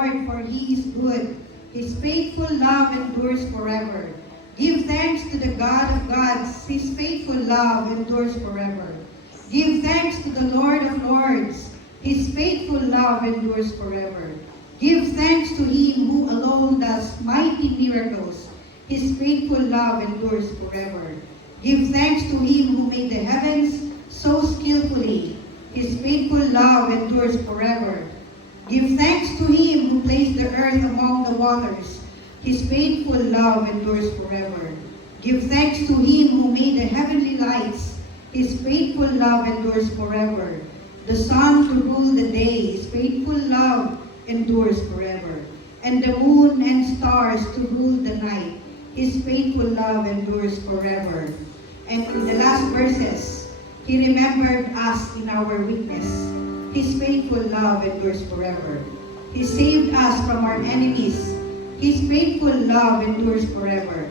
Lord, for He is good. His faithful love endures forever. Give thanks to the God of gods. His faithful love endures forever. Give thanks to the Lord of lords. His faithful love endures forever. Give thanks to Him who alone does mighty miracles. His faithful love endures forever. Give thanks to Him who made the heavens so skillfully. His faithful love endures forever. Give thanks to Him who placed the earth among the waters. His faithful love endures forever. Give thanks to Him who made the heavenly lights. His faithful love endures forever. The sun to rule the day. His faithful love endures forever. And the moon and stars to rule the night. His faithful love endures forever. And in the last verses, He remembered us in our weakness. His faithful love endures forever. He saved us from our enemies. His faithful love endures forever.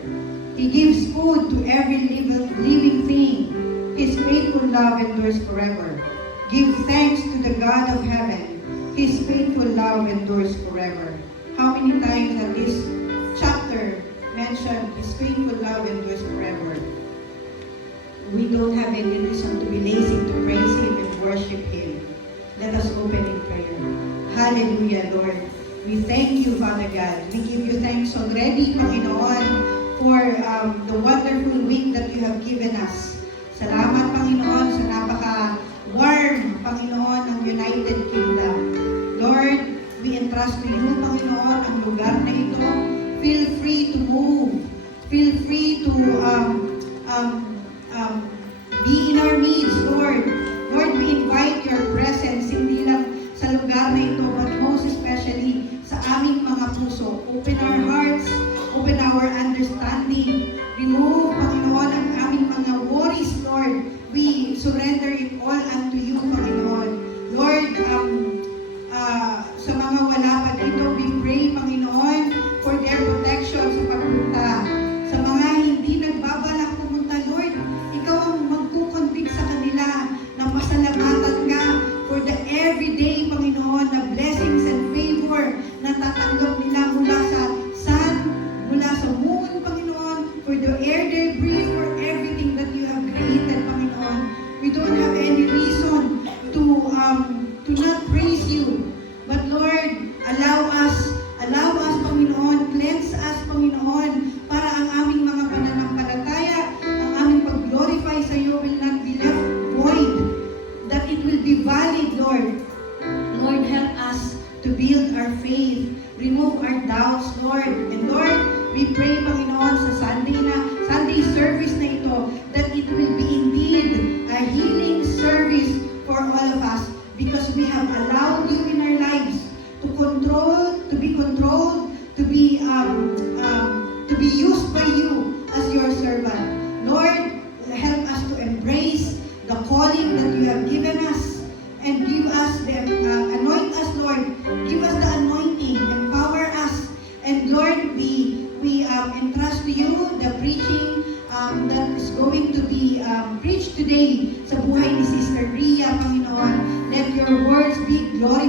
He gives food to every living thing. His faithful love endures forever. Give thanks to the God of heaven. His faithful love endures forever. How many times has this chapter mentioned His faithful love endures forever? We don't have any reason to be lazy to praise Him and worship Him. Let us open in prayer. Hallelujah, Lord. We thank you, Father God. We give you thanks already, Panginoon, for the wonderful week that you have given us. Salamat, Panginoon, sa napaka-warm, Panginoon, ng United Kingdom. Lord, we entrust to you, Panginoon, ang lugar na ito. Feel free to move. Feel free to be in our midst, Lord. Lord, we invite your presence, hindi lang sa lugar na ito, but most especially sa aming mga puso. Open our hearts, open our understanding. Remove, Panginoon, ang aming mga worries, Lord. We surrender it all unto you, Panginoon. Lord, sa mga wala pa dito, we pray, Panginoon, for their protection sa pagpunta. Sa mga hindi nagbabalak pumunta, Lord, ikaw ang magkukonvict sa kanila na masalamatan ka for the everyday, Panginoon, na blessings and favor na tatanggap nila mula sa sun, mula sa moon, Panginoon, for the air they breathe, for everything that you have created, Panginoon. We don't have any reason to not praise you. But Lord, allow us, Panginoon, cleanse us, Panginoon, para ang aming mga pananampalataya, ang aming pag-glorify sa iyo will not be left void, that it will be valid, Lord. Lord, help us to build our faith, remove our doubts, Lord. And Lord, we pray, Panginoon, sa Sunday service na ito, that it will be indeed a healing service for all of us, because we have allowed you in our lives to be controlled, to be used by you as your servant. Lord, help us to embrace the calling that you have given us, and give us anoint us, Lord. Give us the anointing, empower us, and Lord, we entrust to you the preaching that is going to be preached today sa buhay ni Sister Ria, Panginoon. Let your words be glorified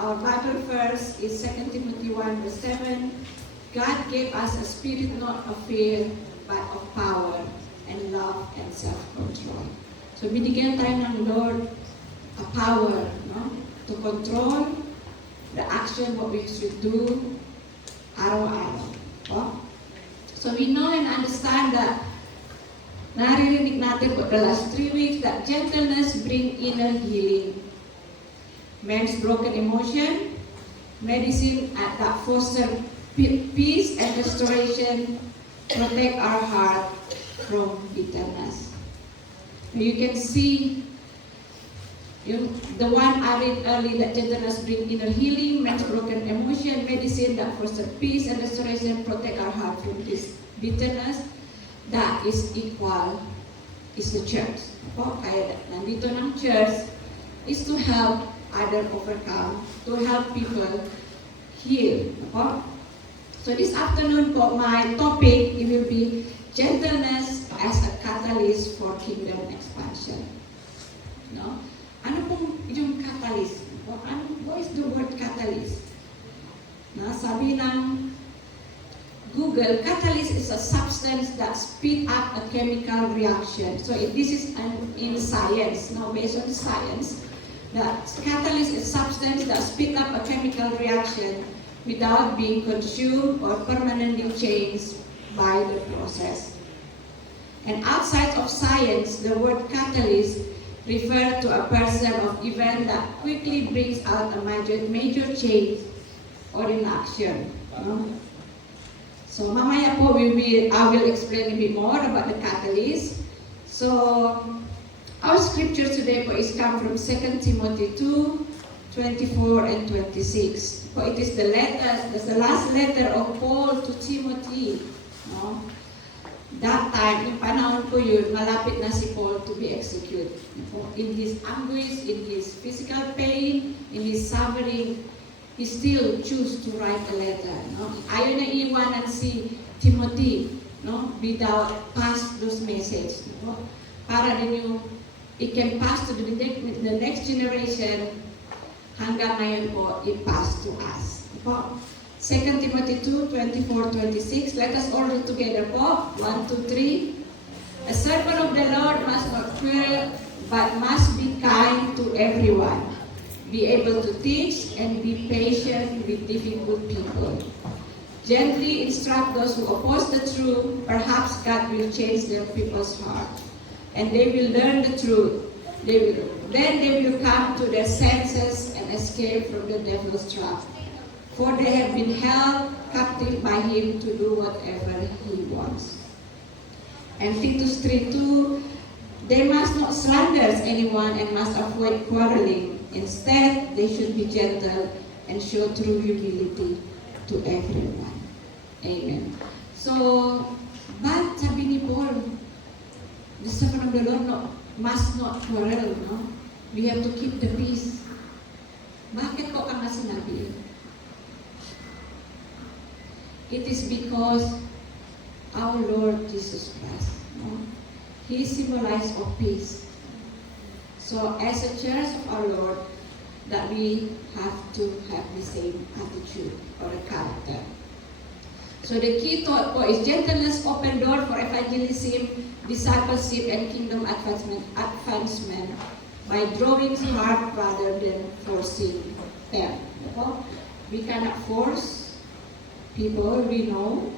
Our Bible verse is 2 Timothy 1 verse 7. God gave us a spirit not of fear, but of power and love and self-control. So binigyan tayo ng Lord a power, no? To control the action what we should do araw-araw. Oh? So we know and understand that naririnig natin for the last 3 weeks that gentleness bring inner healing. Man's broken emotion, medicine that foster peace and restoration, protect our heart from bitterness. You can see the one I read early, that gentleness bring inner healing, man's broken emotion, medicine that foster peace and restoration, protect our heart from this bitterness. That is equal is the church. Po, kaya nandito ng church is to help other overcome, to help people heal. Po? So this afternoon po, my topic it will be gentleness as a catalyst for kingdom expansion. No? Ano pong yung catalyst? What is the word catalyst? Na, sabi ng Google, catalyst is a substance that speed up a chemical reaction. So if this is in science, now based on science, that catalyst is substance that speed up a chemical reaction without being consumed or permanently changed by the process. And outside of science, the word catalyst refers to a person or event that quickly brings out a major change or inaction. No? So mamaya po, I will explain a bit more about the catalyst. So our scripture today po is come from 2 Timothy 2:24 and 26. Po, it is the last letter of Paul to Timothy. No? That time, yung panahon po yun, malapit na si Paul to be executed. In his anguish, in his physical pain, in his suffering, he still choose to write a letter. No? Ayaw na iwanan si Timothy, no? Without pass those message. No? Para din yung it can pass to the next generation, hanggang ngayon po, it pass to us. Po? 2 Timothy 2:24-26. Let us all read together po. 1, 2, 3. A servant of the Lord must not fear, but must be kind to everyone. Be able to teach and be patient with difficult people. Gently instruct those who oppose the truth. Perhaps God will change their people's heart, and they will learn the truth. Then they will come to their senses and escape from the devil's trap. For they have been held captive by him to do whatever he wants. And Titus 3:2, they must not slander anyone and must avoid quarreling. Instead, they should be gentle and show true humility to everyone. Amen. So, but sabi ni Paul, the servant of the Lord must not quarrel, no? We have to keep the peace. Bakit ko ka nga sinabi? It is because our Lord Jesus Christ, no? He symbolized of peace. So as a church of our Lord, that we have to have the same attitude or a character. So the key thought po is gentleness open door for evangelism, discipleship, and kingdom advancement by drawing heart rather than forcing them. We cannot force people, we know,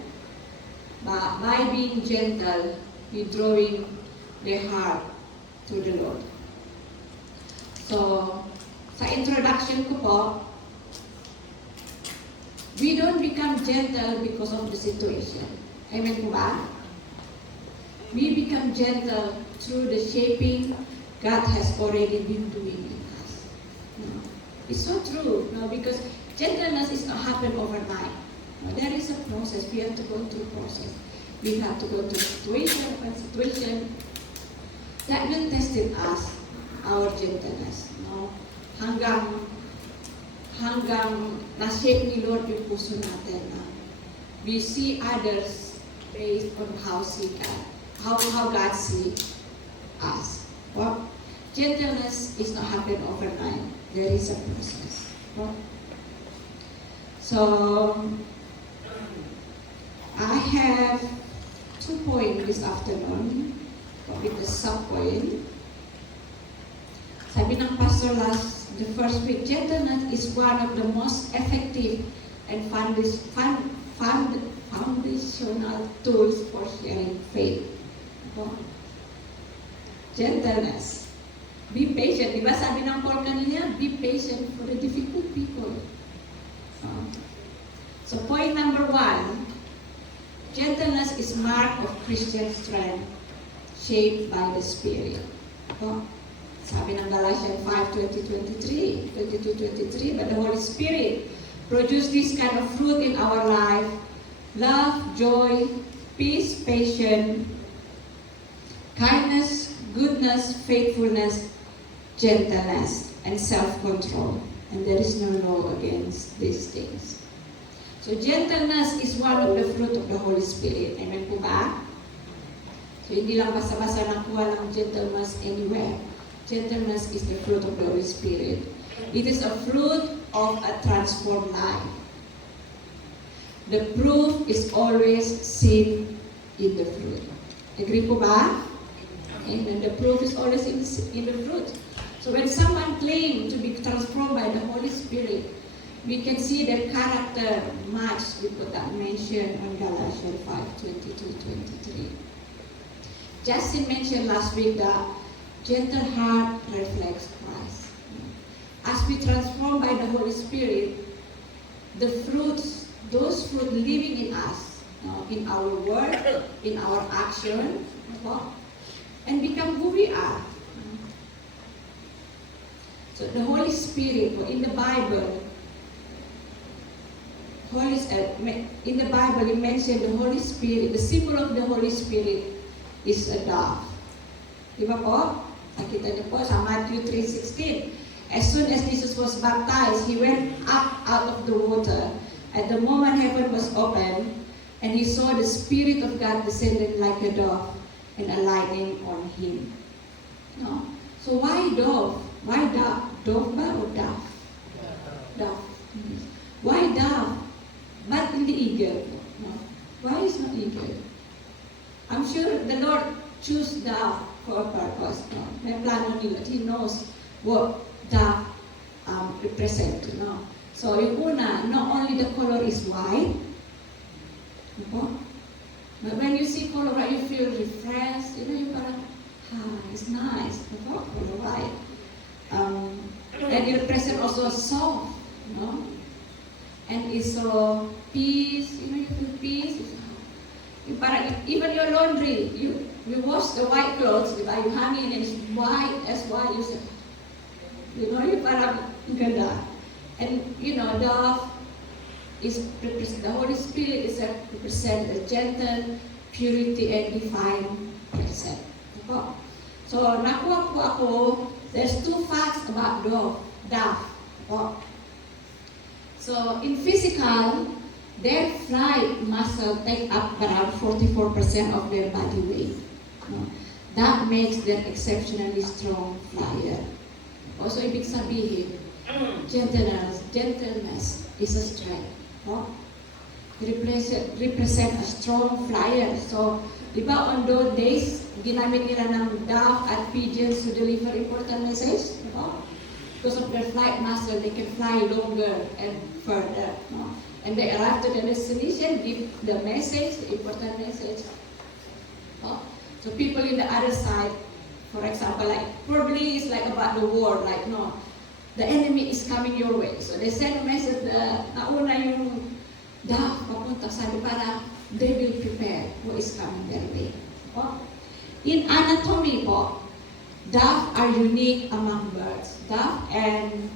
but by being gentle, we drawing their heart to the Lord. So, sa introduction ko po, we don't become gentle because of the situation. Amen po ba? We become gentle through the shaping God has already been doing in us. No? It's so true, no? Because gentleness is not happen overnight. No? There is a process. We have to go through process. We have to go through situation that will test in us our gentleness. No? Hanggang na-shape ni Lord yung puso natin. We see others based on how God see us. Well, gentleness is not happen overnight. There is a process. Well, so, I have 2 points this afternoon. With the sub-point. Sabi ng pastor the first week, gentleness is one of the most effective and foundational tools for sharing faith. Gentleness. Be patient. Diba sabi ng Paul kanina, be patient for the difficult people. So point number 1, gentleness is mark of Christian strength, shaped by the Spirit. Sabi ng Galatians 5:22-23, but the Holy Spirit produce this kind of fruit in our life: love, joy, peace, patience, kindness, goodness, faithfulness, gentleness, and self-control. And there is no law against these things. So gentleness is one of the fruit of the Holy Spirit. Amen po ba? So hindi lang basta-basta nakuha ng gentleness anywhere. Gentleness is the fruit of the Holy Spirit. It is a fruit of a transformed life. The proof is always seen in the fruit. Agree po ba? And the proof is always in the fruit. So when someone claims to be transformed by the Holy Spirit, we can see their character match with what I mentioned on Galatians 5:22-23. Justin mentioned last week that gentle heart reflects Christ. As we transform by the Holy Spirit, the fruits, those fruits living in us, in our work, in our action, and become who we are. So the Holy Spirit, in the Bible, it mentioned the Holy Spirit, the symbol of the Holy Spirit is a dove. Diba po? Nakita niyo po sa Matthew 3:16. As soon as Jesus was baptized, he went up out of the water. At the moment heaven was opened, and he saw the Spirit of God descended like a dove and alighting on him. No? So why dove? Why dove? Dove ba o dove? Dove. Why dove? But in the eagle. No? Why is not eagle? I'm sure the Lord chose dove for a purpose. No? May plano nila. He knows what dove represent. No? So yung una, not only the color is white, no? But when you see color white, you feel refreshed. You know, you parang, it's nice. No? Color white. And it represents also soft. No? And it's so peace. You know, you feel peace. Even your laundry, you wash the white clothes, you hang it and it's white as white. You say, you know, you parang ganda. And you know, dove is the Holy Spirit is represent a gentle, purity, and divine presence. So nakuha po ako. There's 2 facts about dove. So in physical, their flight muscle take up around 44% of their body weight. That makes them exceptionally strong flyer. Also, ibig sabihin, gentleness is a strength. Represent a strong flyer. So, di ba on those days, ginamit nila ng dove at pigeons to deliver important message? Because of their flight muscle, they can fly longer and further. And they arrive to the destination, give the message, the important message. So people in the other side, for example, like probably it's like about the war, like no, the enemy is coming your way. So they send a message na nauna yung dove papunta sabi para they will prepare who is coming their way. In anatomy po, dove are unique among birds. Dove and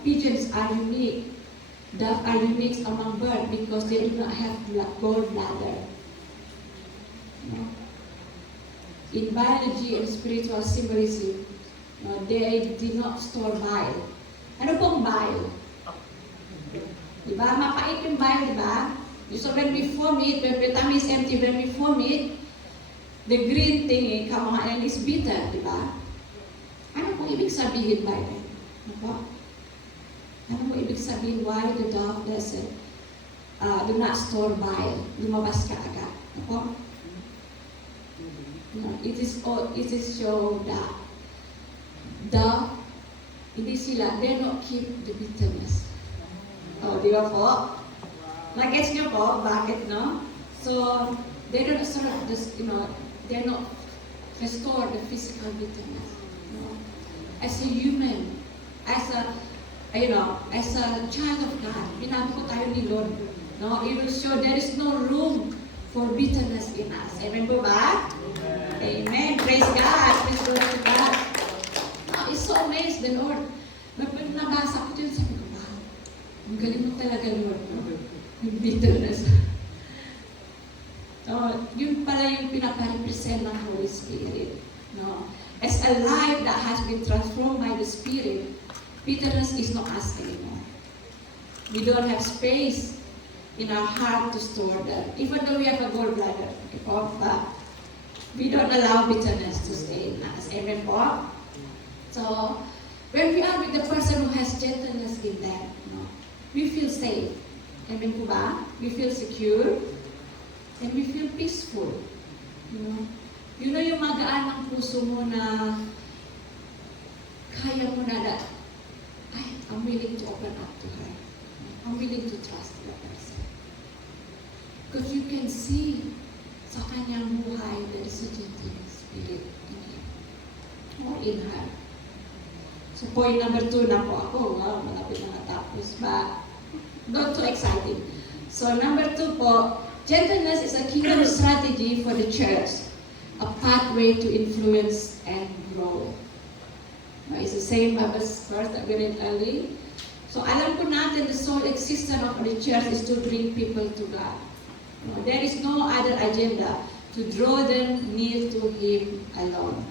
pigeons are unique. Dove are unique among birds because they do not have gallbladder. In biology and spiritual symbolism, they did not store bile. Ano pong bile? Diba? Mapait yung bile, diba? So when we vomit, when the tummy is empty, when we vomit, the green thing, kamangaan is bitter, diba? Ano pong ibig sabihin bile? Diba? Ano mo ibig sabihin why the dove doesn't do not store bile? Lumabas ka agad. Ako? No, it is show that hindi sila, they don't keep the bitterness. Oh, di ba po? Nag-gets niyo po? Bakit, no? So, they don't sort of, they don't restore the physical bitterness. No? As a human, as a child of God, binago ko tayo ni Lord. No? It will show there is no room for bitterness in us. Amen po ba? Amen. Praise God. Praise the Lord God. I so amazed the Lord. Nabasa ko yun, sabi ko, wow, ang galing mo talaga, Lord. No? Yung bitterness. So, yun pala yung pinapa-represent ng Holy Spirit. No? As a life that has been transformed by the Spirit, bitterness is not us anymore. We don't have space in our heart to store that. Even though we have a gallbladder, okay, but we don't allow bitterness to stay in us. Amen po? So, when we are with the person who has gentleness in them, we feel safe. Amen po ba? We feel secure. And we feel peaceful. You know yung magaan ng puso mo na kaya mo na that, I'm willing to open up to her. I'm willing to trust the person. Because you can see sa kanyang buhay there is a gentle spirit in him or in her. So point number 2 na po ako. Wow, malapit na natapos. But not too exciting. So number 2 po, gentleness is a kingdom strategy for the church, a pathway to influence and grow. It's the same verse that we read earlier. So alam po natin the sole existence of the church is to bring people to God. There is no other agenda to draw them near to Him alone.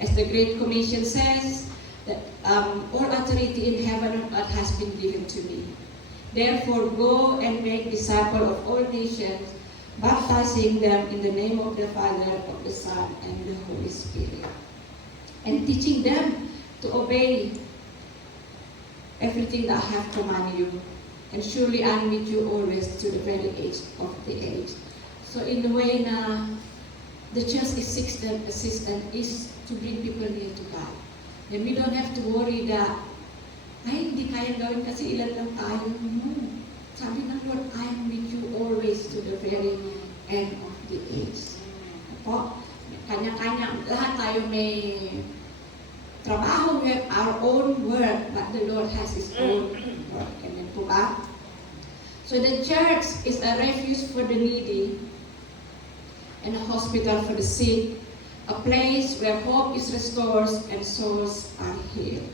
As the Great Commission says, that all authority in heaven and earth has been given to me. Therefore, go and make disciples of all nations, baptizing them in the name of the Father, of the Son, and the Holy Spirit, and teaching them to obey everything that I have commanded you. And surely I am with you always to the very age of the age. So in the way na the church assistant is to bring people near to God. And we don't have to worry that, hindi kaya gawin kasi ilan lang tayo. No. Sabi ng Lord, I am with you always to the very end of the age. Opo, kanya-kanya, lahat tayo may trabaho, we have our own work, but the Lord has His own work. Amen po ba? So the church is a refuge for the needy and a hospital for the sick, a place where hope is restored and souls are healed.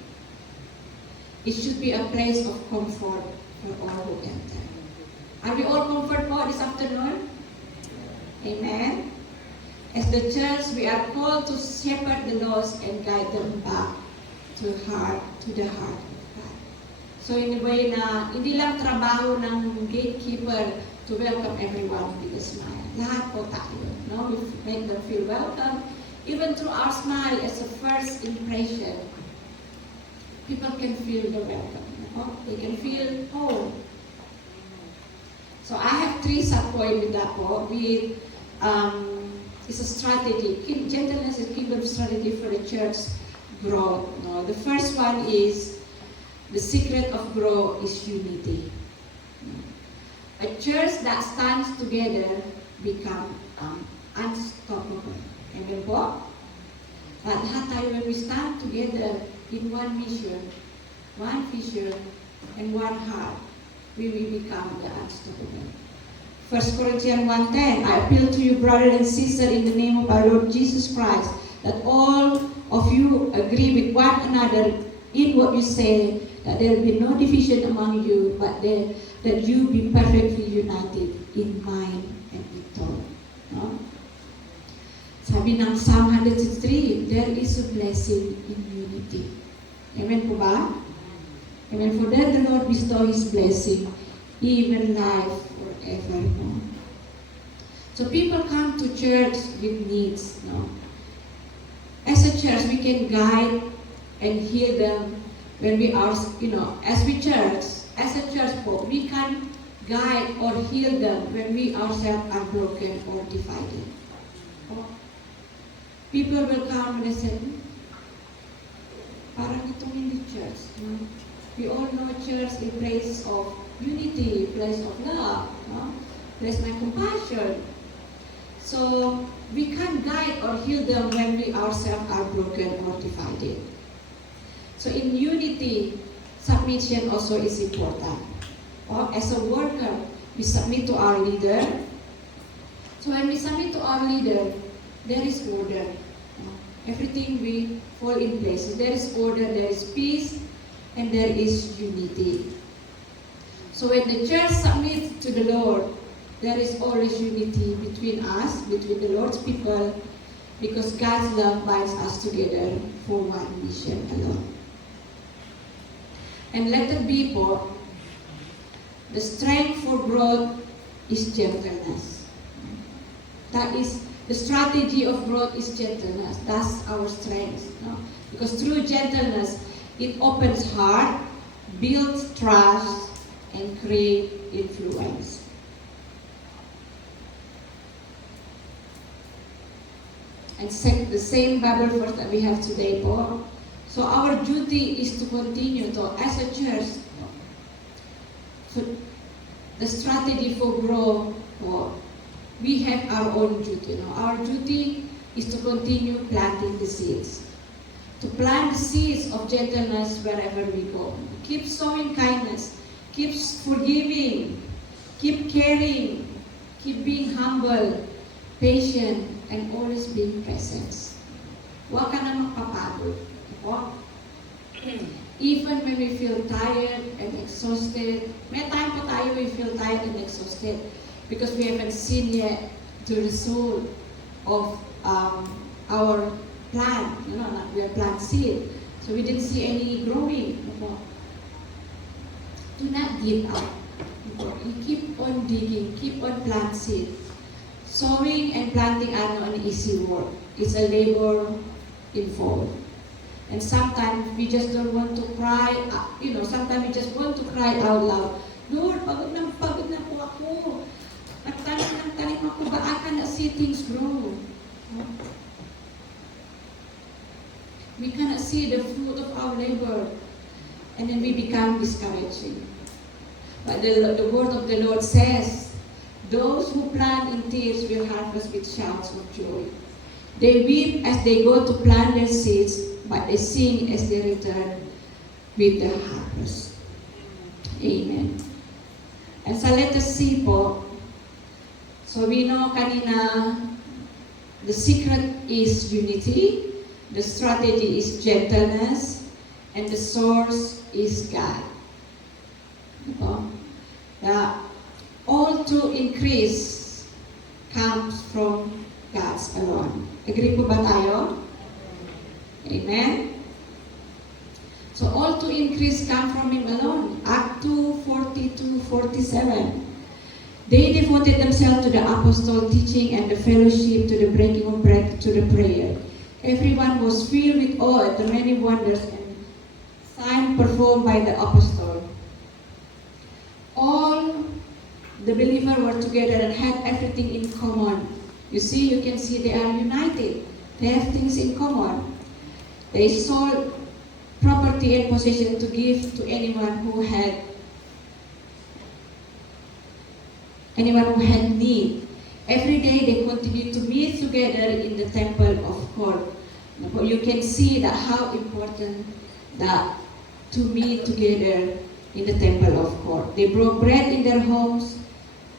It should be a place of comfort for all who enter. Are we all comfort po this afternoon? Amen? As the church, we are called to shepherd the lost and guide them back to the heart of God. So in a way na, hindi lang trabaho ng gatekeeper to welcome everyone with a smile. Lahat po tayo. No? We make them feel welcome. Even through our smile as a first impression, people can feel the welcome. No? They can feel home. So I have 3 sub-points with that po. It's a strategy. Gentleness is a kingdom strategy for the church growth. No? The first one is the secret of growth is unity. A church that stands together becomes unstoppable. Amen po? At lahat tayo, when we stand together in one mission, one vision, and one heart, we will become the unstoppable. 1 Corinthians 1:10, I appeal to you, brother and sister, in the name of our Lord Jesus Christ, that all of you agree with one another in what you say, that there be no division among you, but that you be perfectly united in mind and in thought. No? Sabi ng Psalm 103, there is a blessing in unity. Amen po ba? Amen. For that the Lord bestow His blessing, even life forevermore. So people come to church with needs. No? As a church, we can guide and heal them when we are, as a church po, we can guide or heal them when we ourselves are broken or divided. Oh. People will come and say, parang itong hindi church. No? We all know church is a place of unity, place of love, no? Place of compassion. So we can guide or heal them when we ourselves are broken or divided. So in unity, submission also is important. Or as a worker, we submit to our leader. So when we submit to our leader, there is order. Everything will fall in place. So there is order, there is peace, and there is unity. So when the church submits to the Lord, there is always unity between us, between the Lord's people, because God's love binds us together for one mission alone. And let it be for the strength for growth is gentleness. That is, the strategy of growth is gentleness. That's our strength. No? Because through gentleness, it opens heart, builds trust, and creates influence. And the same Bible verse that we have today, po. So our duty is to continue to, as a church, the strategy for growth, we have our own duty. No? Our duty is to continue planting the seeds. To plant the seeds of gentleness wherever we go. Keep sowing kindness. Keep forgiving. Keep caring. Keep being humble, patient, and always being present. Huwag ka na magpapagod. Even when we feel tired and exhausted, may time po tayo we feel tired and exhausted because we haven't seen yet the result of our plant. We are plant seed. So we didn't see any growing. Do not give up. You keep on digging, keep on plant seed. Sowing and planting are not an easy work. It's a labor involved. And sometimes we just don't want to cry, sometimes we just want to cry out loud, Lord, pagod na po ako. Nagtanim ako, but I cannot see things grow. We cannot see the fruit of our labor. And then we become discouraging. But the word of the Lord says, those who plant in tears will harvest with shouts of joy. They weep as they go to plant their seeds, but they sing as they return with their harvest. Amen. And so let us see po. So we know kanina, the secret is unity, the strategy is gentleness, and the source is God. Diba? All to increase comes from God's alone. Agree po ba tayo? Amen? So all to increase come from Him alone. Act 2:42-47. They devoted themselves to the apostolic teaching and the fellowship, to the breaking of bread, to the prayer. Everyone was filled with awe at the many wonders and signs performed by the apostle. All the believers were together and had everything in common. You can see they are united. They have things in common. They sold property and possession to give to anyone who had need. Every day they continued to meet together in the temple of God. You can see that how important that to meet together in the temple of God. They broke bread in their homes,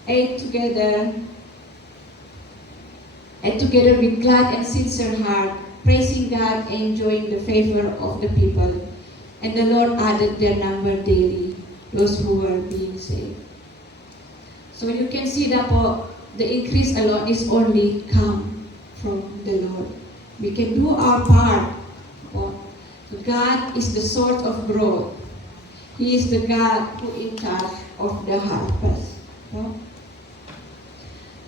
ate together with glad and sincere heart, praising God and enjoying the favor of the people. And the Lord added their number daily, those who were being saved. So you can see that the increase alone is only come from the Lord. We can do our part. God is the source of growth. He is the God who is in charge of the harvest.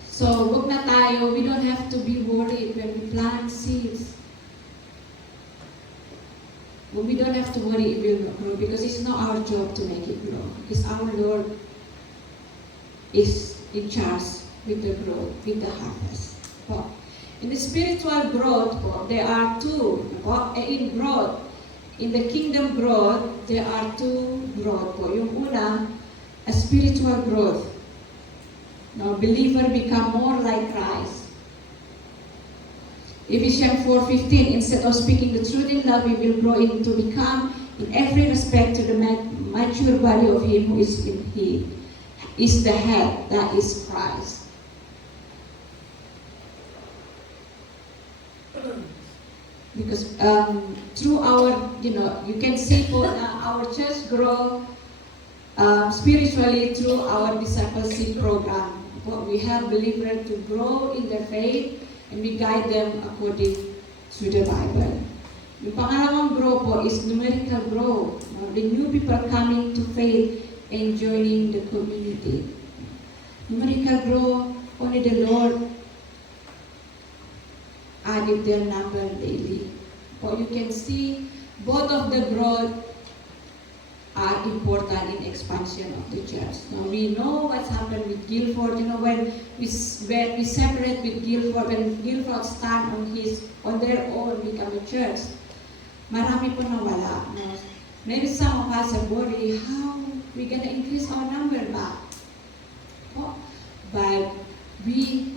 So, wag na tayo, we don't have to be worried when we plant seeds. But we don't have to worry it will not grow because it's not our job to make it grow. It's our Lord is in charge with the growth, with the harvest. Po. In the spiritual growth, po, there are two. Po. In growth, in the kingdom growth, there are two growth. Po. Yung una, a spiritual growth. Now, believer become more like Christ. Ephesians 4:15, instead of speaking the truth in love, we will grow into become, in every respect, to the mature body of Him who is in He, is the head, that is Christ. Because through our, you can see our church grow spiritually through our discipleship program. We help believers to grow in their faith and we guide them according to the Bible. Yung pangalawang grow po is numerical growth. The new people coming to faith and joining the community. Numerical growth, only the Lord added their number daily. So you can see both of the growth are important in expansion of the church. Now we know what's happened with Guilford. When we separate with Guilford, when Guilford stand on their own become a church, marami po nawala. Maybe some of us are worried, how we gonna increase our number back? But we,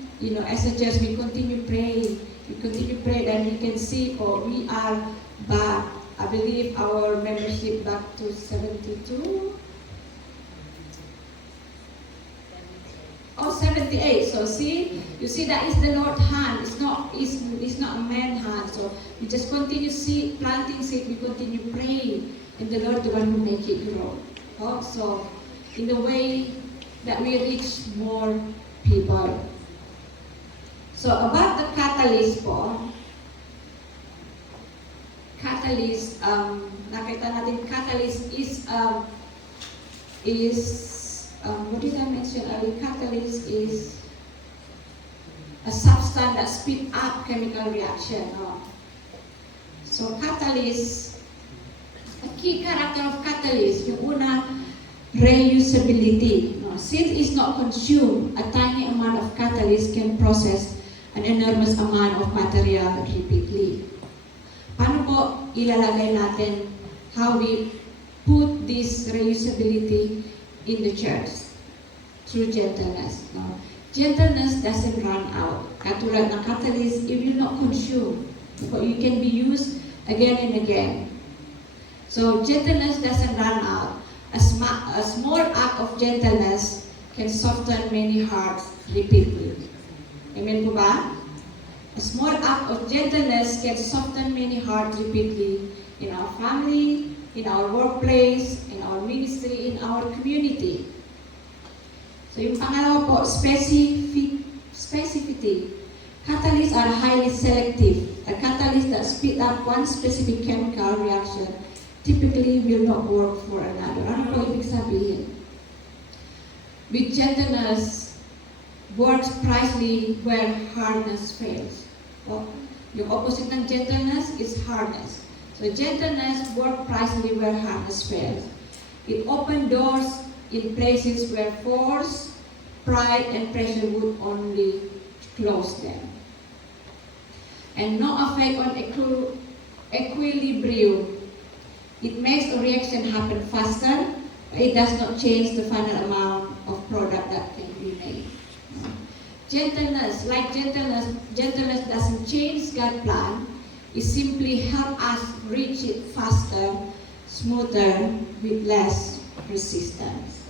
as a church, we continue praying. We continue praying, and we can see, we are back. I believe our membership back to 72. 78. So you see that is the Lord's hand. It's not a man's hand. So we just continue planting seed. We continue praying, and the Lord the one who make it grow. So in the way that we reach more people. So about the catalyst po. Catalyst, nakita natin catalyst is what did I mention earlier? Catalyst is a substance that speed up chemical reaction. So catalyst, a key character of catalyst, yung una, reusability. Since it's not consumed, a tiny amount of catalyst can process an enormous amount of material repeatedly. Paano po ilalagay natin how we put this reusability in the church? Through gentleness. Gentleness doesn't run out. Katulad ng catalyst, it will not consume. You can be used again and again. So gentleness doesn't run out. A small act of gentleness can soften many hearts repeatedly. Amen po ba? A small act of gentleness can soften many hearts repeatedly in our family, in our workplace, in our ministry, in our community. So yung pangalawa po, specificity. Catalysts are highly selective. A catalyst that speeds up one specific chemical reaction typically will not work for another. Ano po ibig sabihin? With gentleness, works precisely where hardness fails. Yung opposite ng gentleness is hardness. So gentleness works precisely where hardness fails. It opens doors in places where force, pride, and pressure would only close them. And no effect on equilibrium. It makes a reaction happen faster, but it does not change the final amount of product that can be made. Gentleness doesn't change God's plan. It simply helps us reach it faster, smoother, with less resistance.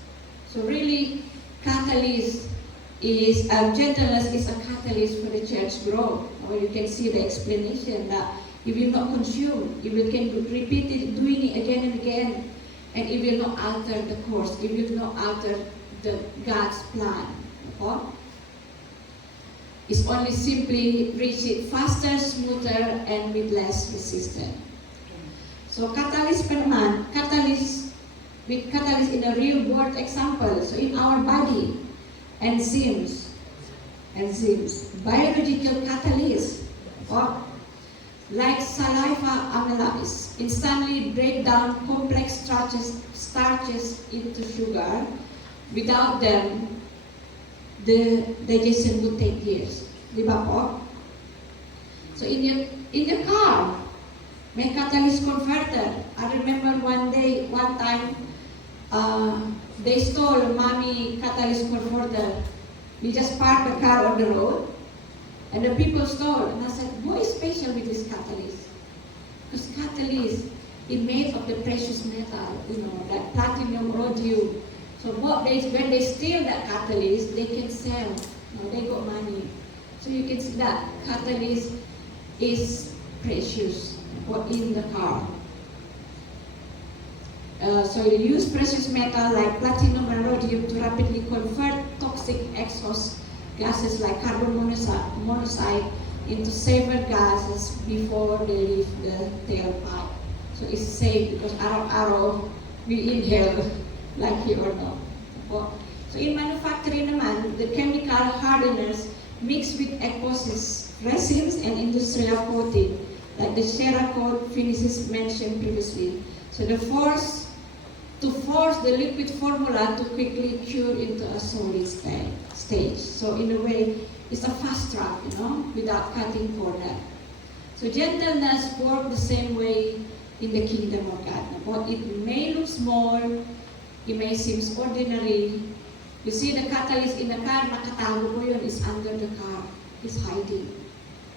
So really, gentleness is a catalyst for the church growth. Or you can see the explanation that it will not consume. It can repeat it, doing it again and again, and it will not alter the course. It will not alter God's plan. Okay? It's only simply reach it faster, smoother, and with less resistance. So catalyst pa naman, catalyst in a real world example. So in our body, enzymes, biological catalyst. like saliva amylase, instantly break down complex starches into sugar. Without them, the digestion would take years. Di ba po? So in your car, may catalyst converter. I remember one time, they stole mommy catalyst converter. We just parked the car on the road, and the people stole. And I said, what is special with this catalyst? Because catalyst is made of the precious metal, like platinum, rhodium. So when they steal that catalyst, they can sell. They got money. So you can see that catalyst is precious in the car. So you use precious metal like platinum and rhodium to rapidly convert toxic exhaust gases like carbon monoxide into safer gases before they leave the tailpipe. So it's safe because araw-araw we inhale like it or not. So in manufacturing naman, the chemical hardeners mix with epoxy resins and industrial coating like the Cerakote finishes mentioned previously. So to force the liquid formula to quickly cure into a solid stage. So in a way, it's a fast track, without cutting corner. So gentleness works the same way in the kingdom of God. But it may look small, it may seem ordinary. You see the catalyst in the car, nakatago po yun, is under the car. It's hiding.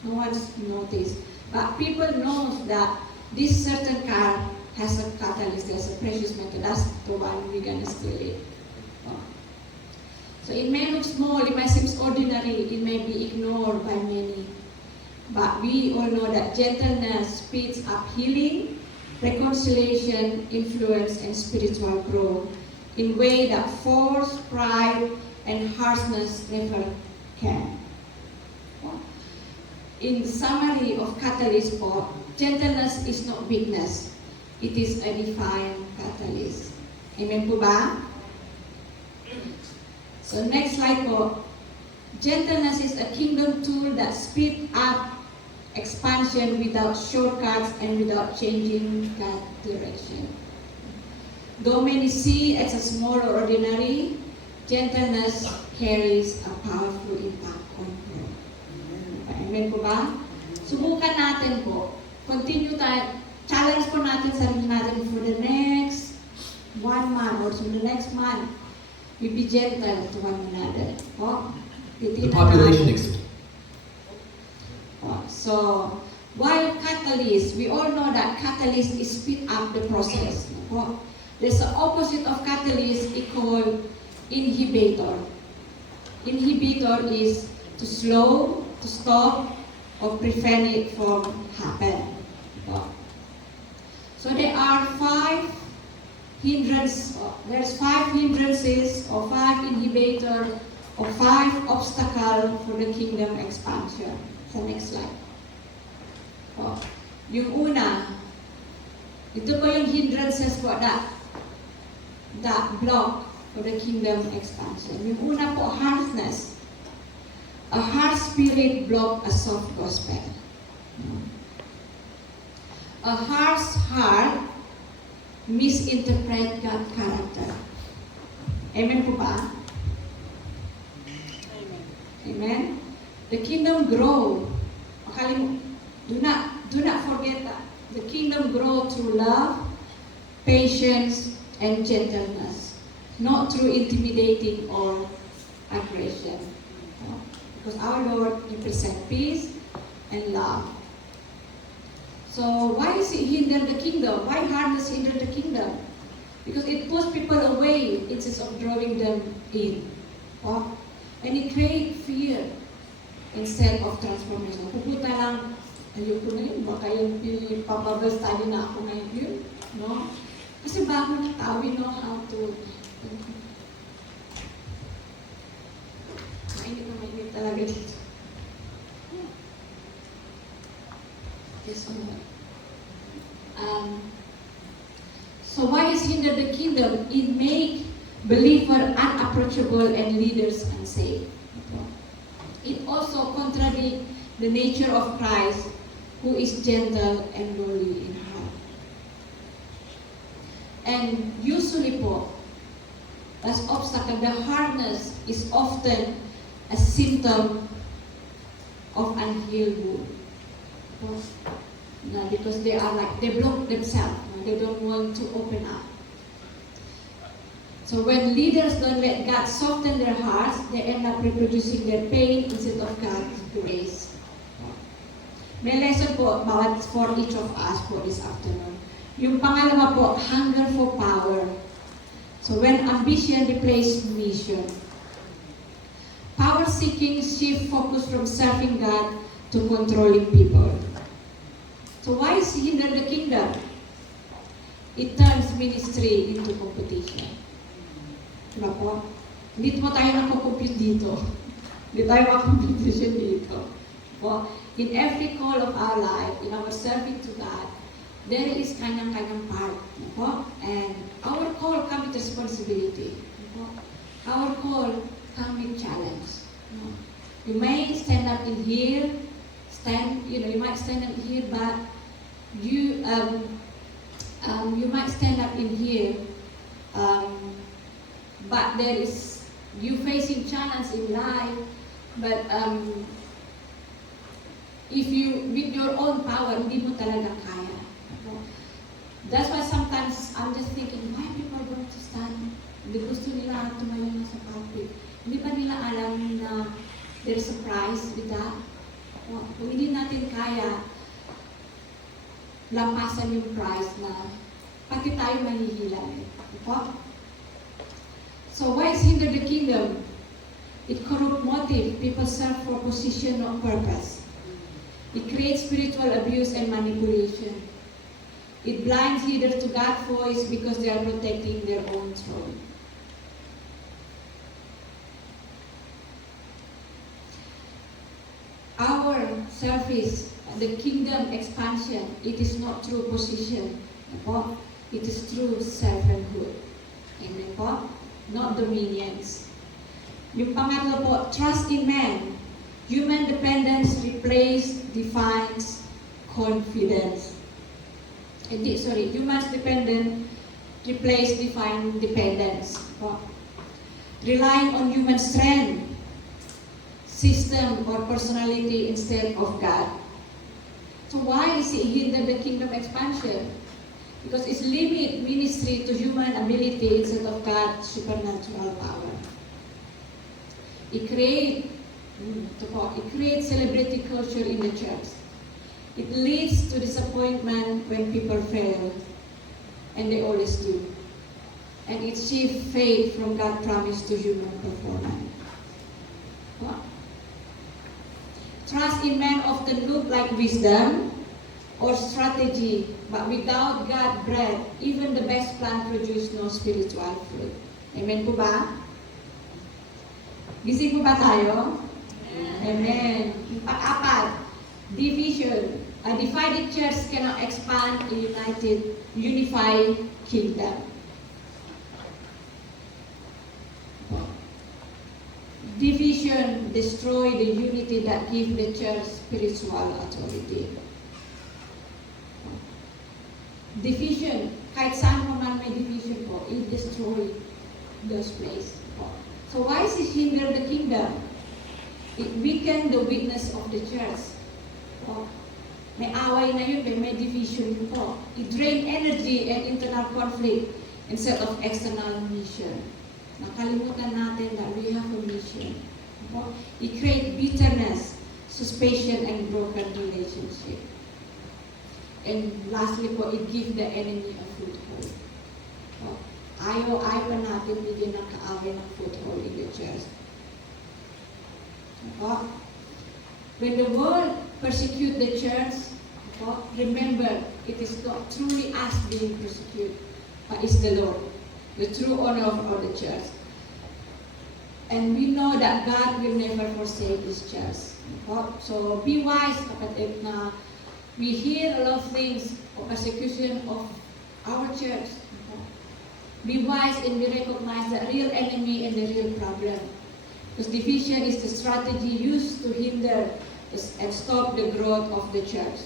No one's noticed. But people know that this certain car has a catalyst, there's a precious metal, that's the one we're gonna steal it. So it may look small, it may seem ordinary, it may be ignored by many. But we all know that gentleness speeds up healing, reconciliation, influence, and spiritual growth in ways that force, pride, and harshness never can. In summary of catalyst, gentleness is not weakness. It is a divine catalyst. Amen po ba? So next slide po. Gentleness is a kingdom tool that speeds up expansion without shortcuts and without changing God direction. Though many see it as a small or ordinary, gentleness carries a powerful impact on growth. Amen po ba? Subukan natin po. Continue tayo. Challenge po natin sarili natin for the next 1 month or so the next month. We be gentle to one another. The population expands. So, while catalyst, we all know that catalyst is speed up the process. There's the opposite of catalyst, it's called inhibitor. Inhibitor is to slow, to stop, or prevent it from happening. So there are 5 hindrances, there's 5 hindrances or 5 inhibitor or 5 obstacles for the kingdom expansion. So next slide. Yung una, ito po yung hindrances po that block for the kingdom expansion. Yung una po, harshness. A harsh spirit block a soft gospel. A harsh heart misinterpret God's character. Amen po ba? Amen. Amen? The kingdom grow. Do not forget that. The kingdom grow through love, patience, and gentleness. Not through intimidating or aggression. Because our Lord represents peace and love. So why does it hinder the kingdom? Why hardness hinder the kingdom? Because it pulls people away instead of drawing them in. And it creates fear instead of transformation. Pupunta lang, ayoko na yun, baka yung pababas study na ako ngayon yun. No? Kasi bago na tao, we know how to... Mainit talaga dito. Yes, Lord. So why is hinder the kingdom? It make believer unapproachable and leaders unsafe. It also contradicts the nature of Christ, who is gentle and lowly in heart. And usually po, as obstacle, the hardness is often a symptom of unhealed wound. Because they block themselves. They don't want to open up. So when leaders don't let God soften their hearts, they end up reproducing their pain instead of God's grace. May lesson po for each of us po this afternoon. Yung pangalawa po, hunger for power. So when ambition replaces mission. Power seeking shift focus from serving God to controlling people. So why is hinder the kingdom? It turns ministry into competition. Diba po? Hindi po tayo nakakompute dito. Hindi tayo makakompetition dito. Po? In every call of our life, in our serving to God, there is kanyang-kanyang part. Po? And our call comes with responsibility. Po? Our call comes with challenge. You may stand up in here, you might stand up here, but you might stand up in here, but there is you facing challenge in life. But if you with your own power, hindi mo talaga kaya. That's why sometimes I'm just thinking, why people don't stand? Hindi gusto nila tumayo na sa pulpit. Hindi ba nila alam na there's a price with that? Kung hindi natin kaya lampasan yung price na pati tayo mahihila. So why is hinder the kingdom? It corrupt motive. People serve for position, not purpose. It creates spiritual abuse and manipulation. It blinds leaders to God's voice because they are protecting their own throne. Our service, the kingdom expansion, it is not through position. It is through servanthood. Amen po? Not dominions. Yung pangatlo po, trust in man. Human dependence defines confidence. Human dependence define dependence. Po. Relying on human strength, system, or personality instead of God. So why is it hinder the kingdom expansion? Because it's limit ministry to human ability instead of God's supernatural power. It creates celebrity culture in the church. It leads to disappointment when people fail, and they always do. And it shifts faith from God's promise to human performance. What? Trust in man often look like wisdom or strategy, but without God's breath, even the best plant produce no spiritual fruit. Amen po ba? Gising po ba tayo? Amen. Pang-apat, division. A divided church cannot expand a unified kingdom. Division destroy the unity that gives the church spiritual authority. Division, kahit saan mo man may division po, it destroy those places po. So why is it hinder the kingdom? It weaken the witness of the church. Po. May away na yun, may division yun po. It drain energy and internal conflict instead of external mission. Nakalimutan natin that we have a mission. Po. It create bitterness, suspicion, and broken relationship. And lastly po, it give the enemy a foothold. Po. Ayaw natin bigyan ng kaaway ng foothold in the church. Po. When the world persecute the church, po, remember, it is not truly us being persecuted, but it's the Lord, the true owner of all the church. And we know that God will never forsake His church. Po. So be wise, kapatid, na we hear a lot of things of persecution of our church. Be wise and we recognize the real enemy and the real problem. Because division is the strategy used to hinder and stop the growth of the church.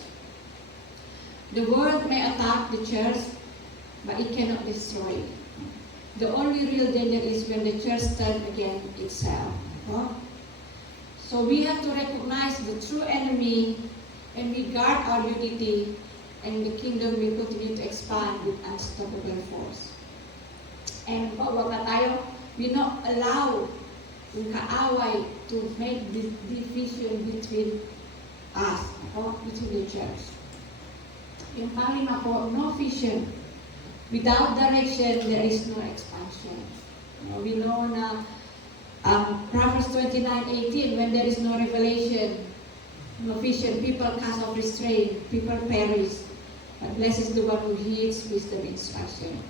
The world may attack the church, but it cannot destroy it. The only real danger is when the church turns against itself. No? So we have to recognize the true enemy and we guard our unity, and the kingdom will continue to expand with unstoppable force. And wag na tayo, we not allow yung kaaway to make this division between us, between the church. Yung panglima po, no vision. Without direction, there is no expansion. We know na Proverbs 29:18, when there is no revelation, no vision, people cast off restraint, people perish. But blessed is the one who heeds wisdom instruction.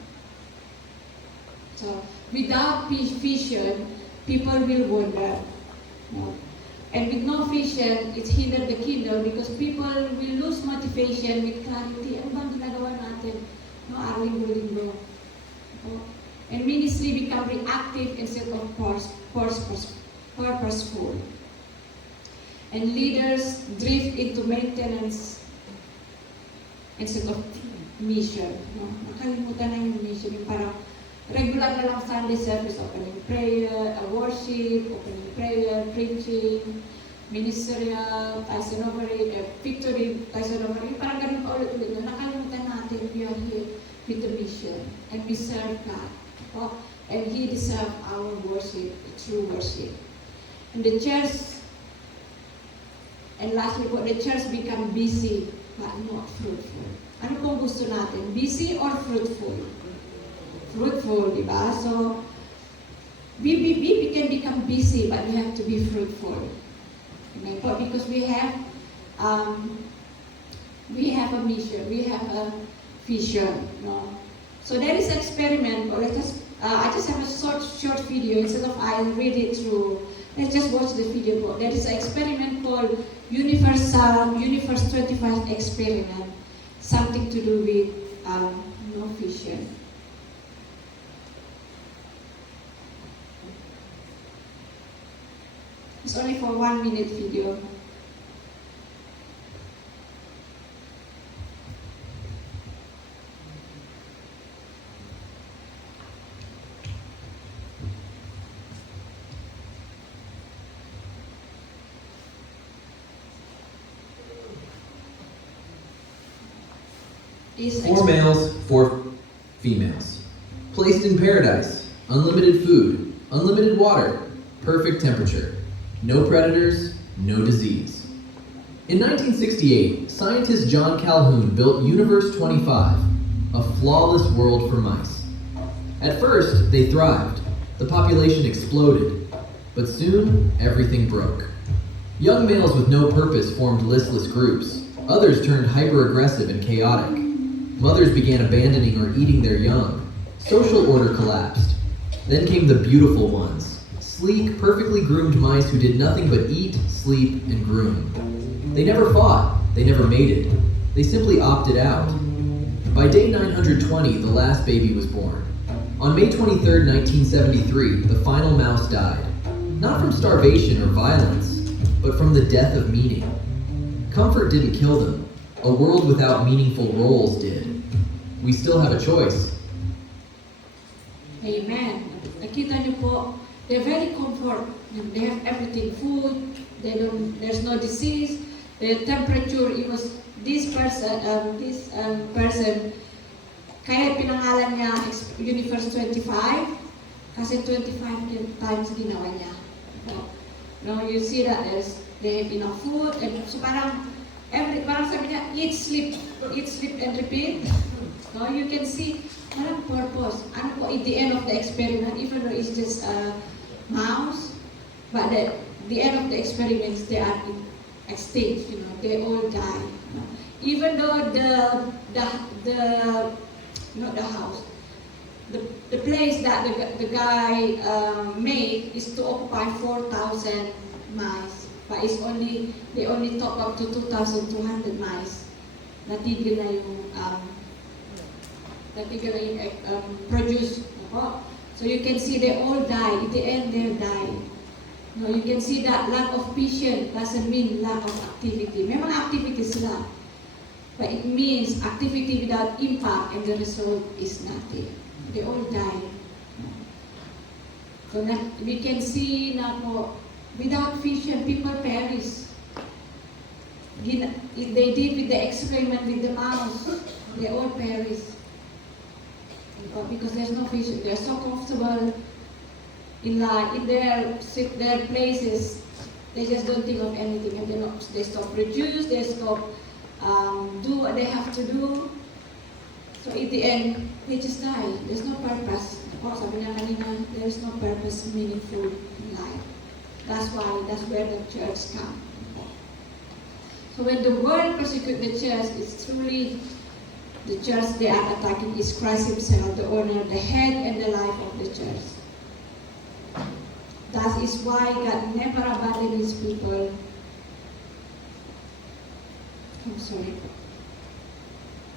So, without vision, people will wander. And with no vision, it's hindered the kingdom because people will lose motivation with clarity. Ano bang ginagawa natin? Araw-linggo. And ministry become reactive instead of purposeful. And leaders drift into maintenance instead of mission. Nakalimutan na yung mission. Yung parang regular na lang Sunday service, opening prayer, worship, opening prayer, preaching, ministerial, Tysonovery, victory, Tysonovery. Parang ganun pa ulit-ulit. Nakalimutan natin, we are here with the mission. And we serve God. And He deserves our worship, true worship. And the church, and lastly po, the church become busy but not fruitful. Ano pong gusto natin? Busy or fruitful? Fruitful, di ba? So, we can become busy, but we have to be fruitful. Okay? Because we have a mission, we have a vision. No? So there is an experiment. Or I just have a short video. Instead of I read it through, let's just watch the video. There is an experiment called Universe 25 experiment. Something to do with no vision. It's only for 1 minute video. Four males, 4 females. Placed in paradise, unlimited food, unlimited water, perfect temperature. No predators, no disease. In 1968, scientist John Calhoun built Universe 25, a flawless world for mice. At first, they thrived. The population exploded. But soon, everything broke. Young males with no purpose formed listless groups. Others turned hyper-aggressive and chaotic. Mothers began abandoning or eating their young. Social order collapsed. Then came the beautiful ones. Sleek, perfectly groomed mice who did nothing but eat, sleep, and groom. They never fought. They never mated. They simply opted out. By day 920, the last baby was born. On May 23, 1973, the final mouse died. Not from starvation or violence, but from the death of meaning. Comfort didn't kill them. A world without meaningful roles did. We still have a choice. Amen. Nakita niyo po, they're very comfort. They have everything, food, there's no disease, the temperature, it was this person, kaya pinangalan niya Universe 25, kasi 25 times ginawa niya. No, you see that they have enough food, and so parang sabi niya, eat, sleep, and repeat. No, you can see, parang purpose. Ano po, at the end of the experiment, even though it's just a mouse, but the end of the experiments, they are extinct, they all die. Even though not the house, the place that the guy made is to occupy 4,000 mice. But they only top up to 2,200 mice. Natigil na yung produce. So you can see they all die. At the end, they die. No, you can see that lack of vision doesn't mean lack of activity. May mga activities sila. But it means activity without impact and the result is nothing. They all die. So we can see na po, without vision, people perish. If they did with the experiment with the mouse, they all perish. Because there's no vision. They're so comfortable in life, in their places. They just don't think of anything, and they stop produce, they stop do what they have to do. So at the end, they just die. There's no purpose. Sabi niya kanina, there's no purpose meaningful in life. That's where the church comes. So when the world persecutes the church, it's truly the church they are attacking is Christ himself, the owner, the head, and the life of the church. That is why God never abandoned his people. I'm sorry.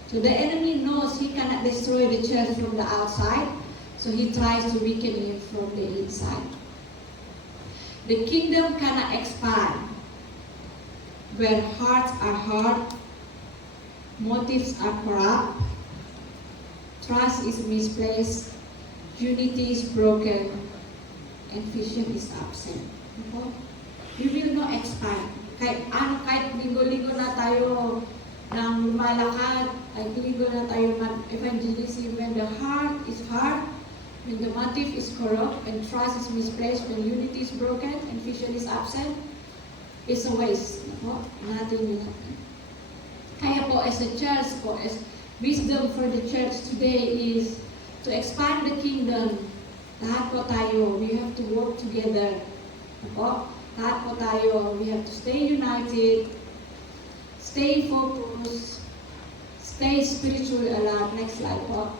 So the enemy knows he cannot destroy the church from the outside, so he tries to weaken it from the inside. The kingdom cannot expand where hearts are hard, motives are corrupt, trust is misplaced, unity is broken, and vision is absent. We will not expand. Kahit linggo-linggo na tayo nang lumalakad, kahit linggo na tayo mag-evangelism, when the heart is hard, when the motive is corrupt, and trust is misplaced, when unity is broken, and vision is absent, it's a waste. Nothing will happen. Kaya po, as a church po, as wisdom for the church today is to expand the kingdom. Lahat po tayo, we have to work together. Lahat po tayo, we have to stay united, stay focused, stay spiritually alert. Next slide po.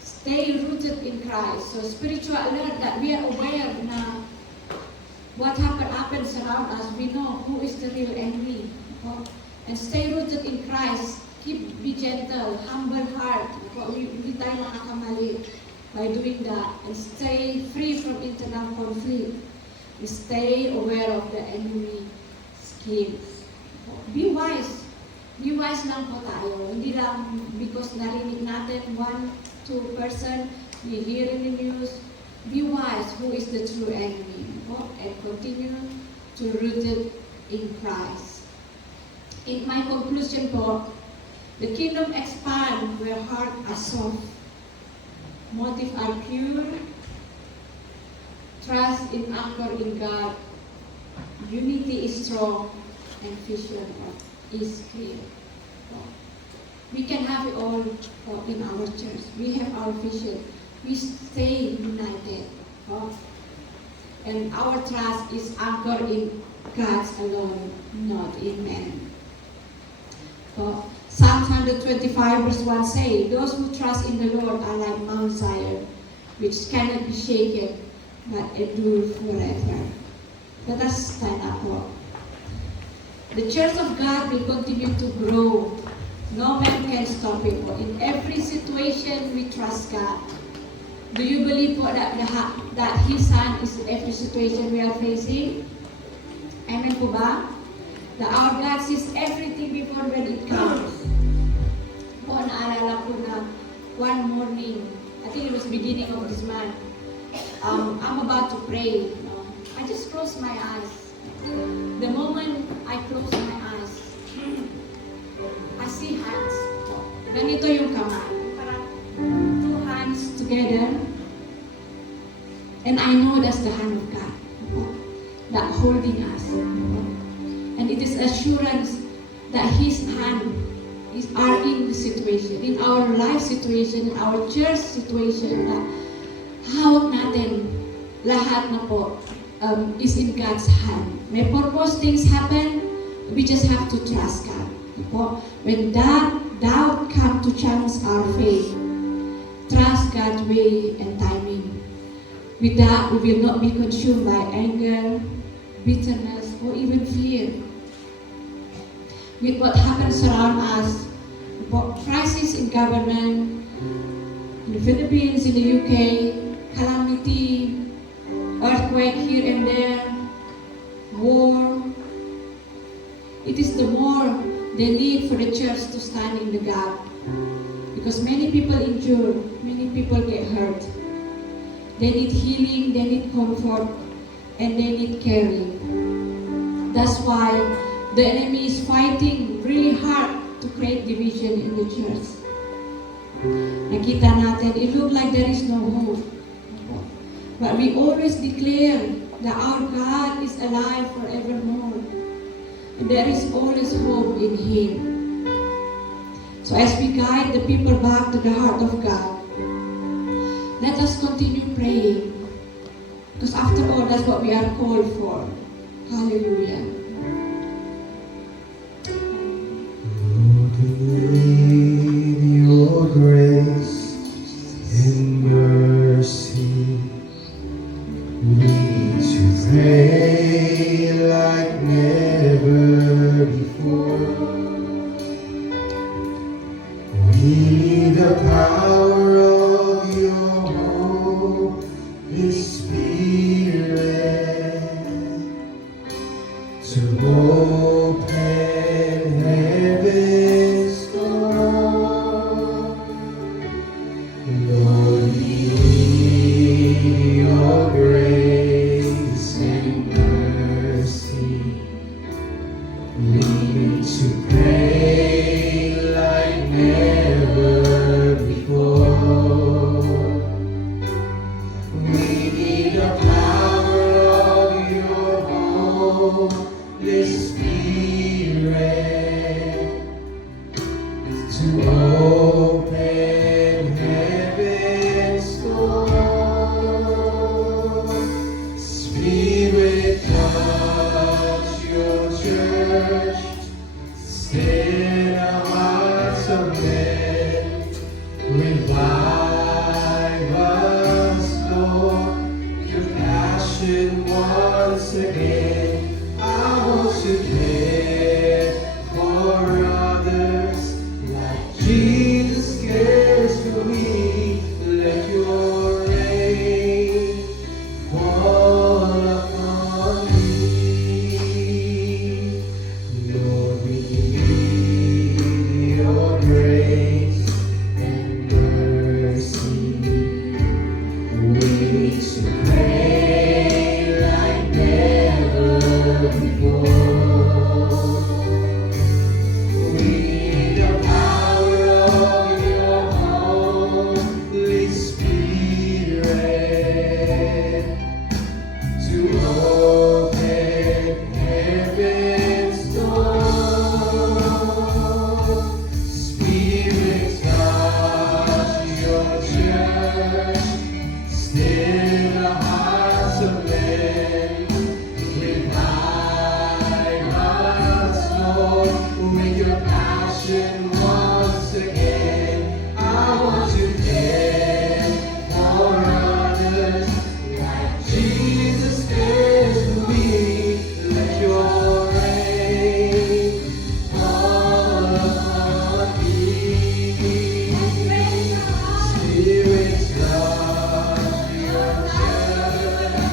Stay rooted in Christ. So spiritual alert, that we are aware na what happens around us, we know who is the real enemy. And stay rooted in Christ. Be gentle, humble heart. Hindi tayo makakamali by doing that. And stay free from internal conflict. Stay aware of the enemy schemes. Be wise. Be wise lang po tayo. Hindi lang because narinig natin 1-2 person, we hear in the news. Be wise who is the true enemy. And continue to root it in Christ. In my conclusion po, the kingdom expands where hearts are soft, motives are pure, trust in anchor in God, unity is strong, and vision is clear. We can have it all in our church. We have our vision. We stay united. And our trust is anchored in God alone, not in man. Psalm 125 verse 1 say, those who trust in the Lord are like Mount Zion, which cannot be shaken, but endure forever. Let us stand up. The church of God will continue to grow. No man can stop it. In every situation, we trust God. Do you believe that His Son is in every situation we are facing? Amen po ba? That our God sees everything before when it comes. Naalala ko na one morning, I think it was beginning of this month, I'm about to pray. I just closed my eyes. The moment I close my eyes, I see hands. Ganito yung kamay. Parang two hands together. And I know that's the hand of God that holding us. And it is assurance that His hand are in the situation, in our life situation, in our church situation, na hawak natin lahat na po is in God's hand. May purpose things happen, we just have to trust God. When that doubt comes to challenge our faith, trust God's way and timing. With that, we will not be consumed by anger, bitterness, or even fear. With what happens around us, crisis in government, in the Philippines, in the UK, calamity, earthquake here and there, war. It is the more the need for the church to stand in the gap. Because many people injure, many people get hurt. They need healing, they need comfort, and they need caring. That's why the enemy is fighting really hard to create division in the church. Nakita natin, it looks like there is no hope. But we always declare that our God is alive forevermore. And there is always hope in Him. So as we guide the people back to the heart of God, let us continue praying. Because after all, that's what we are called for. Hallelujah. Your grace and mercy lead to pray like never before. We need the power of your Holy Spirit to open heaven's door. Lord, we need your grace and mercy. We need to pray like never before. We need the power of your Holy Spirit to open heaven's door. Spirit, touch your church, stay the hearts of men, revive us, Lord, your passion once again. I want to care for others like Jesus cares for me. Let your rain fall upon me. Lord, we need your grace and mercy. We need to pray like never before. We need the power of your Holy Spirit to open heaven's door. Spirit, touch your church, still the hearts of men. Revive us, Lord, with your passion once again. I want to care for others like Jesus cares for me. Let your rain fall upon me. Spirit, touch your church,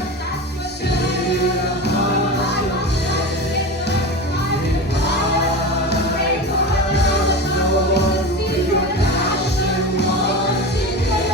still the hearts of men. Revive us, Lord, with your passion once again.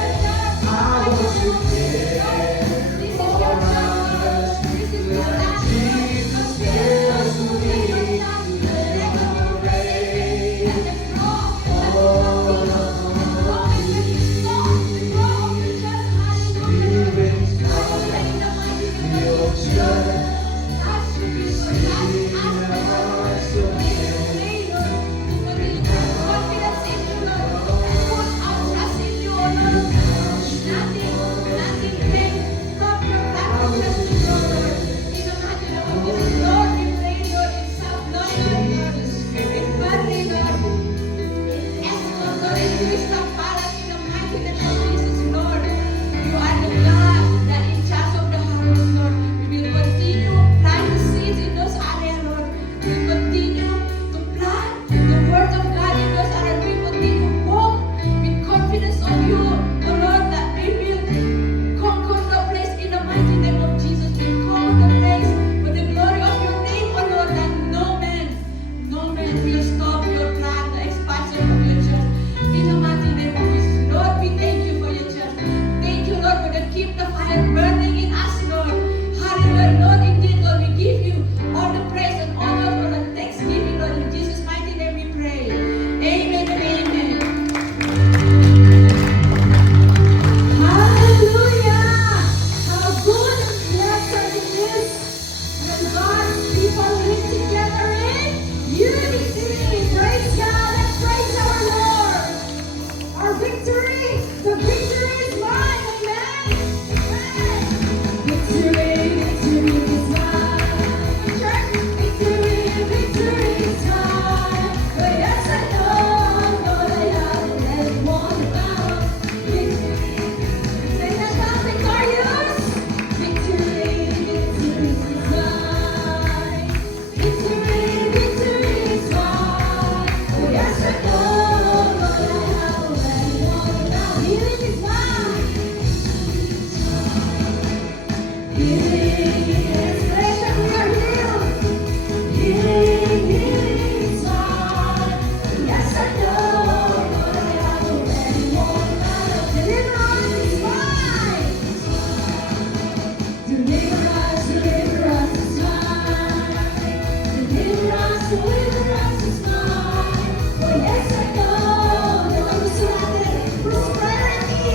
deliverance is mine. Oh yes, I know. Ito ang gusto natin. Prosperity.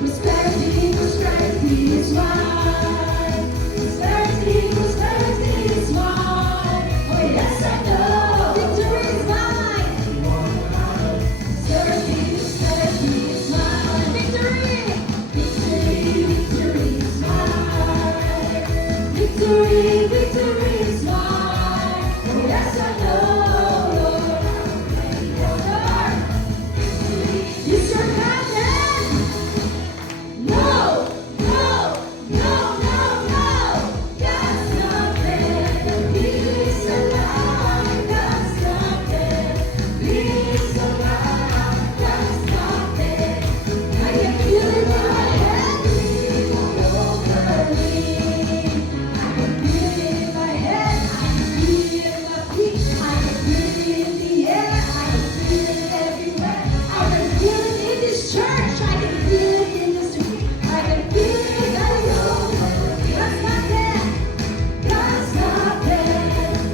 Prosperity, prosperity is mine. Prosperity is mine. Oh yes, I know. Victory is mine. Prosperity is mine. Victory is mine. Victory is mine. Oh yes, I know, Lord. Lord, you serve heaven. No, no, no, no, no. God's not there. He's alive. God's not there. He's alive. God's not there. I can feel it in my head. Over me. I can feel it in my head. I can feel it in my feet. I can feel it in the air. I can feel it everywhere. I can feel it in this church. I can feel it in the street. I can feel it. I know. God's not there. God's not there.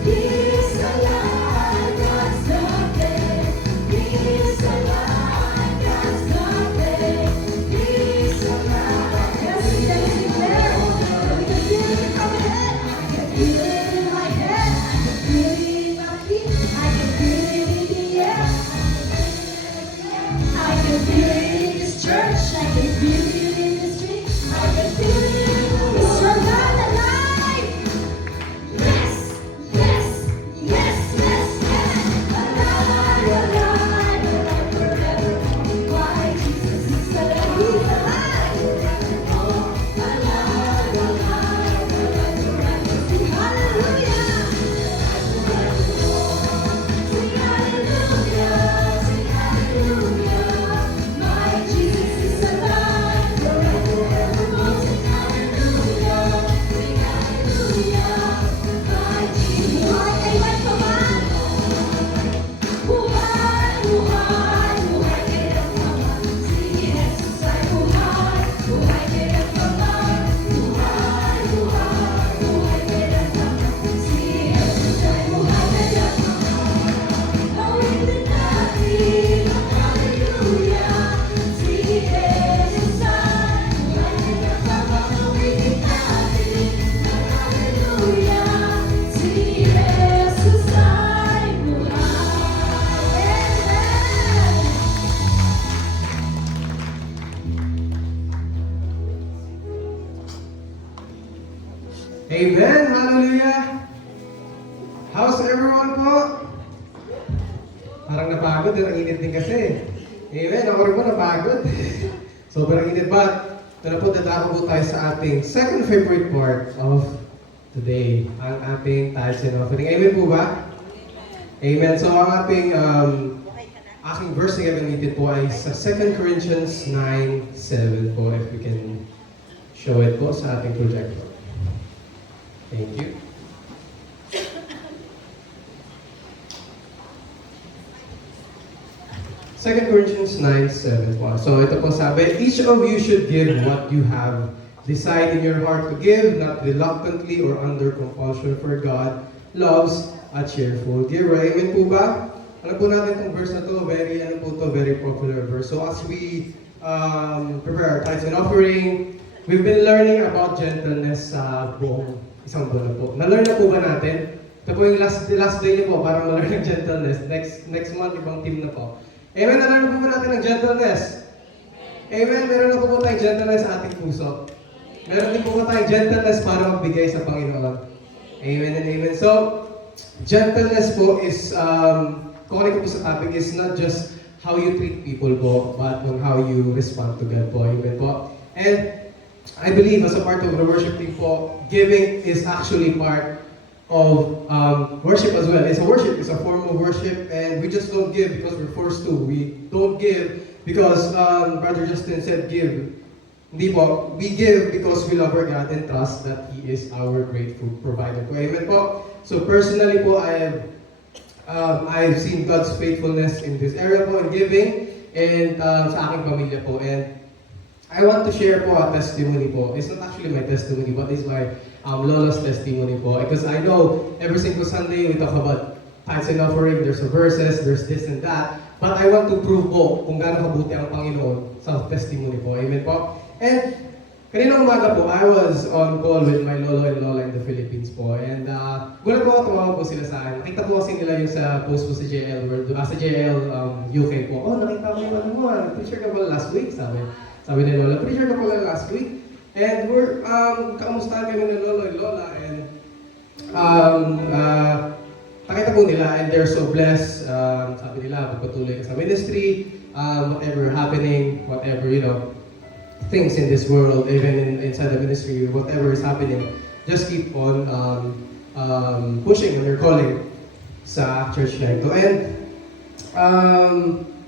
He's alive. God's not there. He's alive. God's not there. He's alive. Yes, yes, declare. We can feel it from the head. I can feel it in my head. I can feel it in my feet. I can feel it in the air. I can feel it in this church. I can feel it in the street. I can feel it. It's your God alive. Yes, yes, yes, yes, yes. Alive, alive, alive forever. Why Jesus is alive. He's alive. Oh, alive, alive, alive forever. Sing hallelujah. Sing hallelujah. Sing hallelujah. My Jesus is alive forever. Sing hallelujah. Sing hallelujah. My Jesus. Buhay kay may paman. Buhay, buhay, buhay kay ang paman. Si Jesus ay buhay. Buhay kay ang paman. Buhay, buhay, buhay kay ang paman. Si Jesus ay buhay kay ang paman. Awitin natin ang hallelujah. Si Jesus ay buhay kay ang paman. Awitin natin ang hallelujah. Si Jesus ay buhay. Amen. Amen! Hallelujah! How's everyone po? Parang napagod, ang init din kasi. Amen! Ako rin po napagod. Sobrang init ba? Ito na po, dadako po tayo sa ating second favorite part of today. Ang ating tithes and offering. Amen po ba? Amen! So ang ating aking verse na gagamitin po ay sa 2 Corinthians 9:7 po, if we can show it po sa ating projector. Thank you. Second Corinthians 9:7 po. So ito po sabi, each of you should give what you have. Decide in your heart to give, not reluctantly or under compulsion, for God loves a cheerful giver. Amen po ba? Alam po natin itong verse na to, very popular verse. So as we prepare our tithes and offering, we've been learning about gentleness sa buong isang buwan na po. Na-learn na po ba natin? Ito po yung last day niyo po para ma-learn ng gentleness. Next month, ibang team na po. Amen? Na-learn na po ba natin ng gentleness? Amen? Meron na po ba tayong gentleness sa ating puso? Meron din po ba tayong gentleness para magbigay sa Panginoon? Amen and amen. So, gentleness po is, kung ano po sa topic, is not just how you treat people po, but on how you respond to God po. Amen po. And I believe as a part of the worship team po, giving is actually part of worship as well. It's a worship, it's a form of worship, and we just don't give because we're forced to. We don't give because Brother Justin said give. Hindi po, we give because we love our God and trust that He is our grateful provider po. Amen po. So personally po, I've seen God's faithfulness in this area po, in giving, and sa aking pamilya po. And I want to share po a testimony po. It's not actually my testimony, but it's my lola's testimony po. Because I know every single Sunday we talk about tithes and offering, there's a verses, there's this and that. But I want to prove po kung gaano kabuti ang Panginoon sa testimony po. Amen po. And kanina umaga po, I was on call with my lolo and lola in the Philippines po. And gulat po ako, tumawag po sila sa akin. Nakita po kasi nila yung sa post po sa JL World, sa JL UK po. Oh, nakita ko yung ano mo, preacher ka ba last week? Sabi ni lola, preacher ka pala last week. And we're, kamustahan kami ng lolo and lola. And nakita po nila, and they're so blessed. Sabi nila, magpatuloy ka sa ministry, whatever happening, whatever, you know, things in this world, even inside the ministry, whatever is happening, just keep on pushing on your calling sa church na ito. And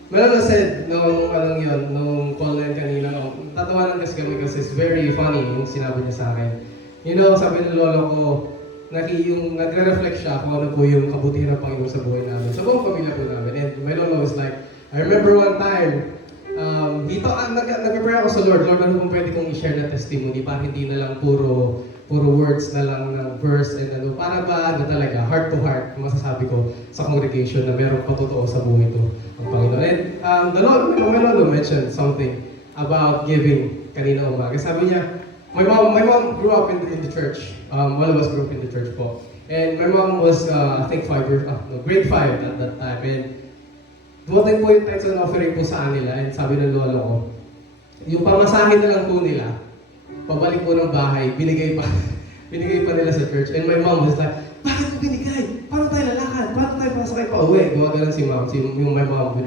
Malala said, nung call na yun kanina, tatawanan kasi kami kasi it's very funny yung sinabi niya sa akin. You know, sabi ng lolo ko, yung nagre-reflect siya kung ano po yung kabutihan ng Panginoon sa buhay namin, sa buong pamilya po namin. And my lolo was like, I remember one time, nag-prepare ako sa Lord, ano kung pwede kong i-share na testimony para hindi na lang puro words na lang ng verse and ano, para ba talaga, heart to heart, masasabi ko sa congregation na meron patotoo sa buhay ito ang Panginoon. And the Lord, my Lord mentioned something about giving kanina umaga. Sabi niya, my mom grew up in the church. All of us grew up in the church po. And my mom was, I think, grade 5 at that time. And dumating po yung tithes and offering po sa kanila. And sabi ng lolo ko, yung pamasahin na lang po nila, pabalik po ng bahay, binigay pa nila sa church. And my mom was like, bakit mo binigay? Paano tayo lalakad? Paano tayo pasakay pa uwi? Gumagalan si mom. Yung my mom,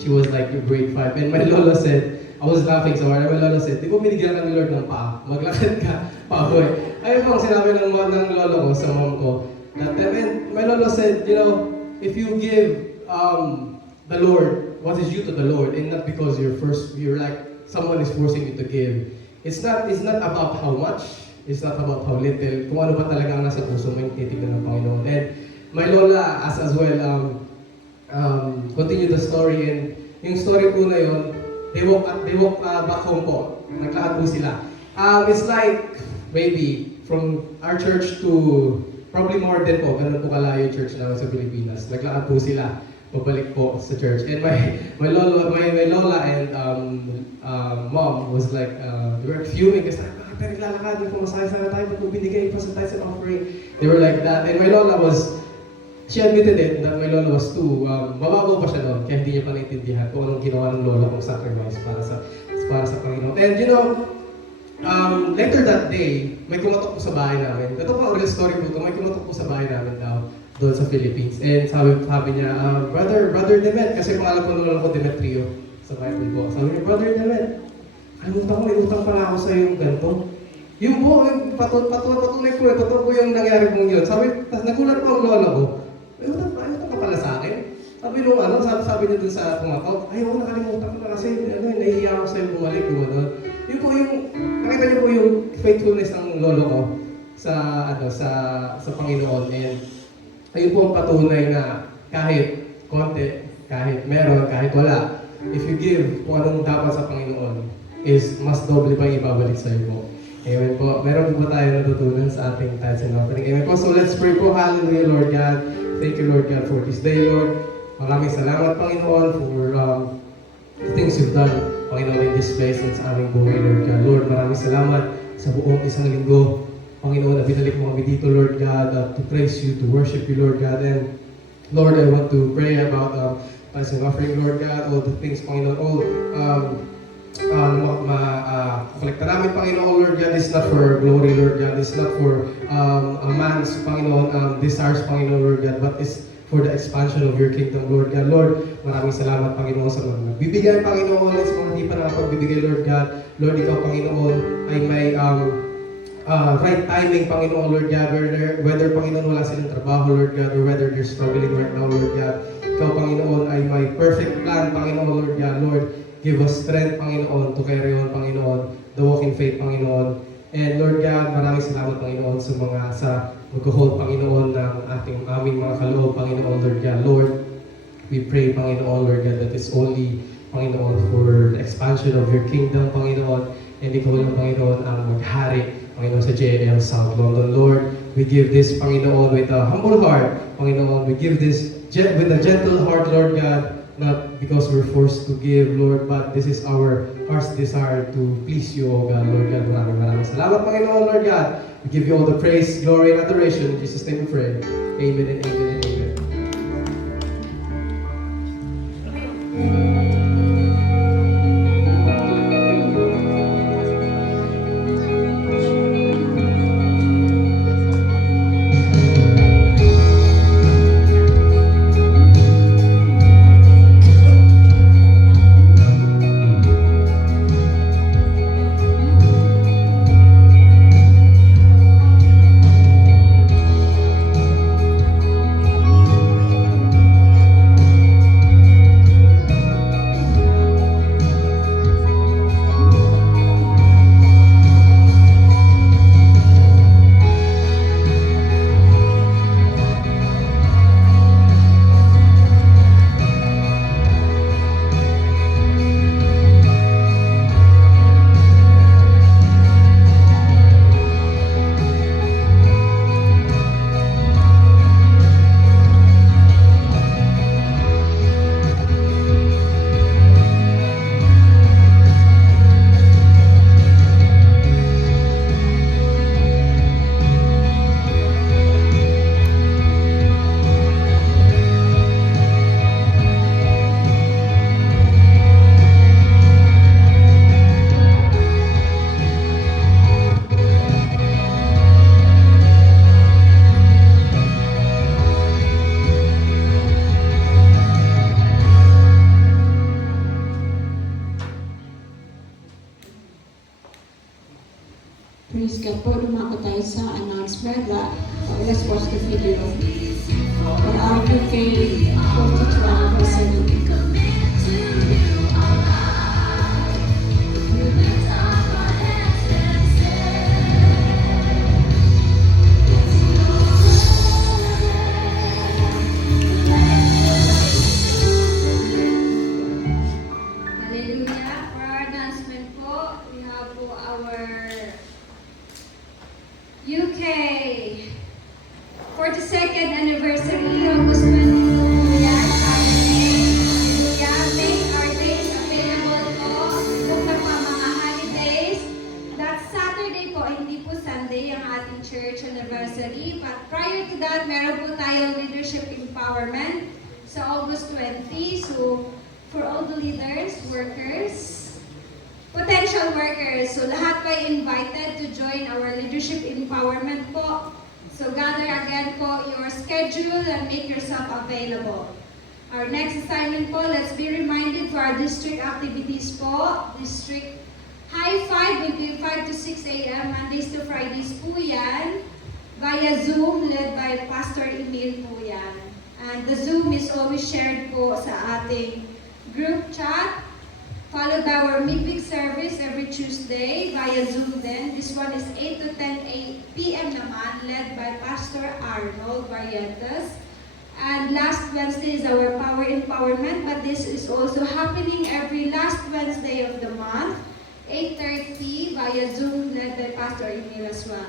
she was like grade 5. And my lolo said, I was laughing so hard. My lolo said, di ba binigyan ka ni Lord ng paa? Maglakad ka pa uwi. Ayun po ang sinabi ng lolo ko sa mom ko. That time, and my lolo said, you know, if you give the Lord what is due to the Lord, and not because you're like someone is forcing you to give. It's not about how much, it's not about how little, kung ano ba talaga ang nasa puso mo yung titignan ng Panginoon. And my lola as well continue the story, and yung story po na yun, they walk back home po. Naglakad po sila. It's like maybe from our church to probably more than po, ganun po kalayo yung church namin sa Pilipinas. Naglakad po sila, pabalik po sa church. And my lola and mom was like, they were fuming kasi bakit tayo naglalakad, may pumasakay sana tayo, ba't mo binigay pa sa tithes and offering? They were like that. And my lola she admitted it that my lola was too, mababaw pa siya noon, kaya hindi niya pa naintindihan kung anong ginawa ng lola kong sacrifice para sa Panginoon. And you know, later that day, may kumatok po sa bahay namin. Ito po ang real story po ito, may kumatok po sa bahay namin daw doon sa Philippines. And sabi niya, Brother Demet, kasi kung alam ko naman ako Demetrio sa Bible po. Sabi niya, Brother Demet, kalimutan ko, may utang pala ako sa yung ganito. Yung po, patunay ko, totoo po yung nangyari mong yun. Tapos nagulat po ang lola ko, may utang ka pala sa akin. Sabi niya dun sa pumatok, ay, oo, nakalimutan ko na kasi, nahihiya ako sa'yo bumalik, yun po yung, nakita niyo po yung faithfulness ng lolo ko sa Panginoon. And ayun po ang patunay na kahit konti, kahit meron, kahit wala, if you give kung anong dapat sa Panginoon, is mas doble pa yung ibabalik sa iyo po. Amen po. Meron po ba tayo natutunan sa ating tithes and offering? Amen po. So let's pray po. Hallelujah, Lord God. Thank you, Lord God, for this day, Lord. Maraming salamat, Panginoon, for the things you've done, Panginoon, in this place and sa aming buhay, Lord God. Lord, maraming salamat sa buong isang linggo, Panginoon, na binalik mo kami dito, Lord God, to praise you, to worship you, Lord God. And Lord, I want to pray about tithes and offering, Lord God, all the things, Panginoon, all kolekta namin, Panginoon, Lord God, is not for glory, Lord God, is not for a man's, Panginoon, desires, Panginoon, Lord God, but is for the expansion of your kingdom, Lord God. Lord, maraming salamat, Panginoon, sa mga nagbibigay, Panginoon, at sa mga hindi pa nakapagbibigay, Lord God. Lord, ikaw, Panginoon, ay may right timing, Panginoon, Lord God, whether, Panginoon, wala silang trabaho, Lord God, or whether they're struggling right now, Lord God. Ikaw, Panginoon, ay may perfect plan, Panginoon, Lord God. Lord, give us strength, Panginoon, to carry on, Panginoon, the walk in faith, Panginoon. And Lord God, maraming salamat, Panginoon, sa mag-hold, Panginoon, ng aming mga kaloob, Panginoon, Lord God. Lord, we pray, Panginoon, Lord God, that it's only Panginoon, for the expansion of your kingdom, Panginoon, and ikaw lang, Panginoon, ang maghari, Panginoon, sa JNL South London. Lord, we give this, Panginoon, with a humble heart. Panginoon, we give this with a gentle heart, Lord God, not because we're forced to give, Lord, but this is our heart's desire to please you, O God, Lord God. Maraming salamat, Panginoon, Lord God. We give you all the praise, glory, and adoration. In Jesus' name we pray. Amen and amen and amen. Praise God po, dumako tayo sa announcement. Let's watch the video. For our UK 42 anniversary. Hallelujah. For our announcement po, we have po our UK 42nd anniversary, August 22. Yan, hallelujah. Make our days available po. Kung na po mga holidays. That Saturday po, hindi po Sunday ang ating church anniversary. But prior to that, meron po tayong leadership empowerment sa August 20. So, for all the leaders, workers, potential workers, so lahat po ay invited to join our leadership empowerment po. So gather again po your schedule and make yourself available. Our next assignment po, let's be reminded for our district activities po. District High Five will be 5 to 6 a.m. Mondays to Fridays po yan. Via Zoom, led by Pastor Emil po yan. And the Zoom is always shared po sa ating group chat. Followed by our midweek service every Tuesday via Zoom then. This one is 8 to 10 p.m. naman, led by Pastor Arnold Barrientos. And last Wednesday is our Power Empowerment, but this is also happening every last Wednesday of the month, 8:30 via Zoom, led by Pastor Emil as well.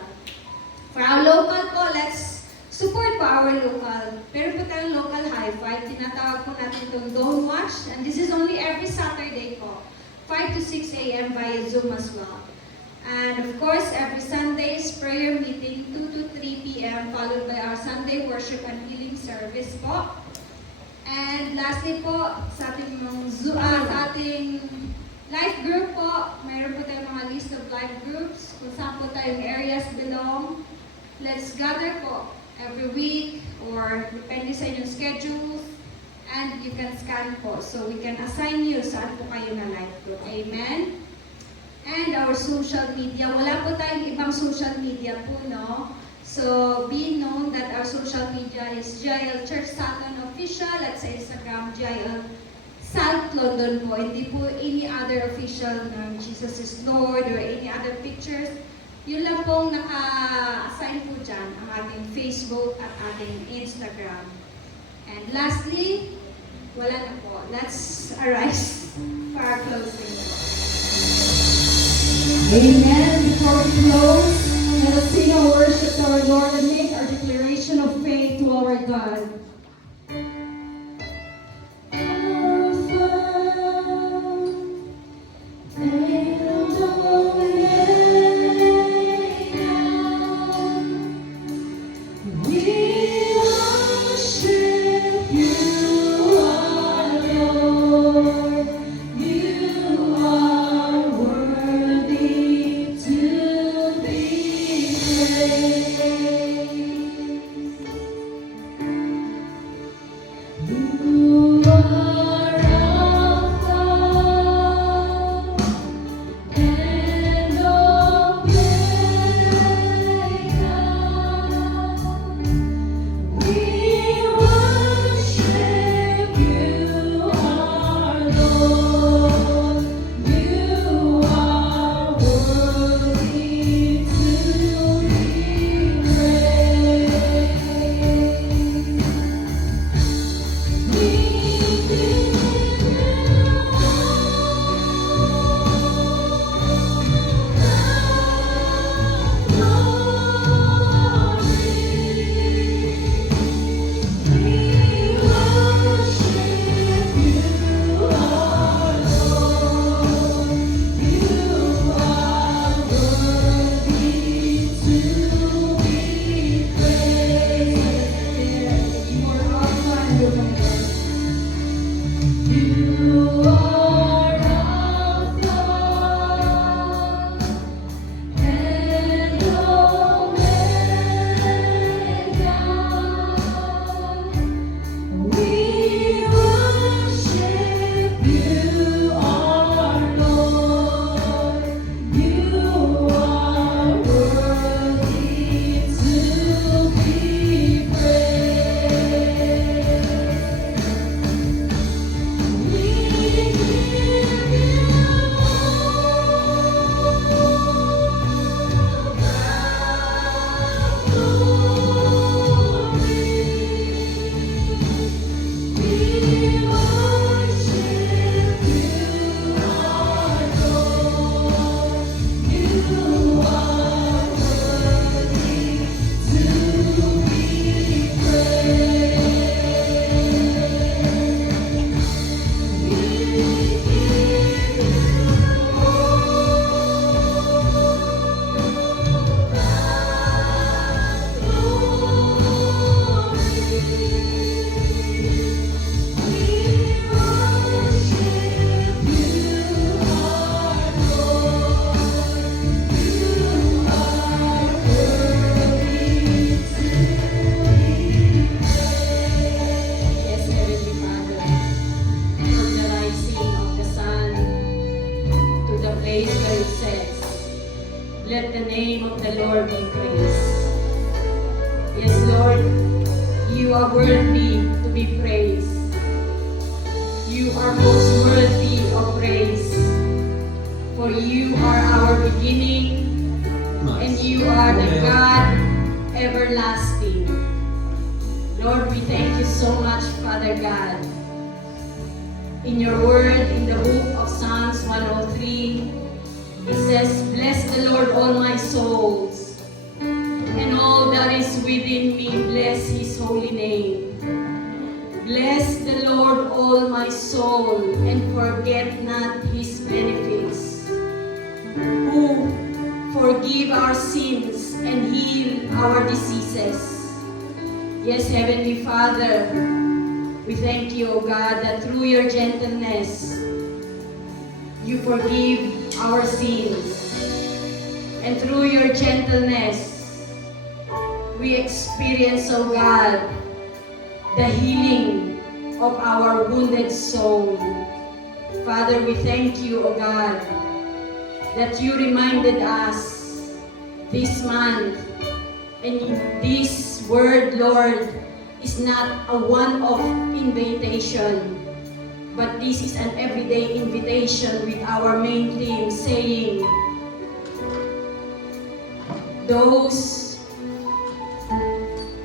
For our local po, let's support po our local. Pero po tayong local hi-fi, tinatawag po natin itong Don't Watch. And this is only every Saturday po, 5 to 6 a.m. via Zoom as well. And of course, every Sunday is prayer meeting, 2 to 3 p.m. followed by our Sunday worship and healing service po. And lastly po, sa ating, sa ating life group po, mayroon po tayong mga list of life groups kung saan po tayong areas belong. Let's gather po every week or depende sa inyong schedules, and you can scan po so we can assign you saan po kayo na life group. Amen? And our social media, wala po tayong ibang social media po, no? So, be known that our social media is JL Church Sutton Official at sa Instagram, JL South London po. Hindi po any other official ng Jesus is Lord or any other pictures. Yun lang pong naka-assign po dyan ang ating Facebook at ating Instagram. And lastly, Wala na po. Let's arise for our closing. Amen. Before we close, let us sing our worship to our Lord and make our declaration of faith to our God. Let the name of the Lord be praised. Yes, Lord, you are worthy to be praised. You are most worthy of praise. For you are our beginning, and you are the God everlasting. Lord, we thank you so much, Father God. In your word, in the book of Psalms 103, it says, "Bless the Lord, all my souls, and all that is within me, bless his holy name. Bless the Lord, all my soul, and forget not his benefits, who forgive our sins and heal our diseases." Yes, Heavenly Father, we thank you, O God, that through your gentleness, you forgive our sins. And through your gentleness, we experience, O God, the healing of our wounded soul. Father, we thank you, O God, that you reminded us this month, and this word, Lord, is not a one-off invitation, but this is an everyday invitation with our main theme saying, those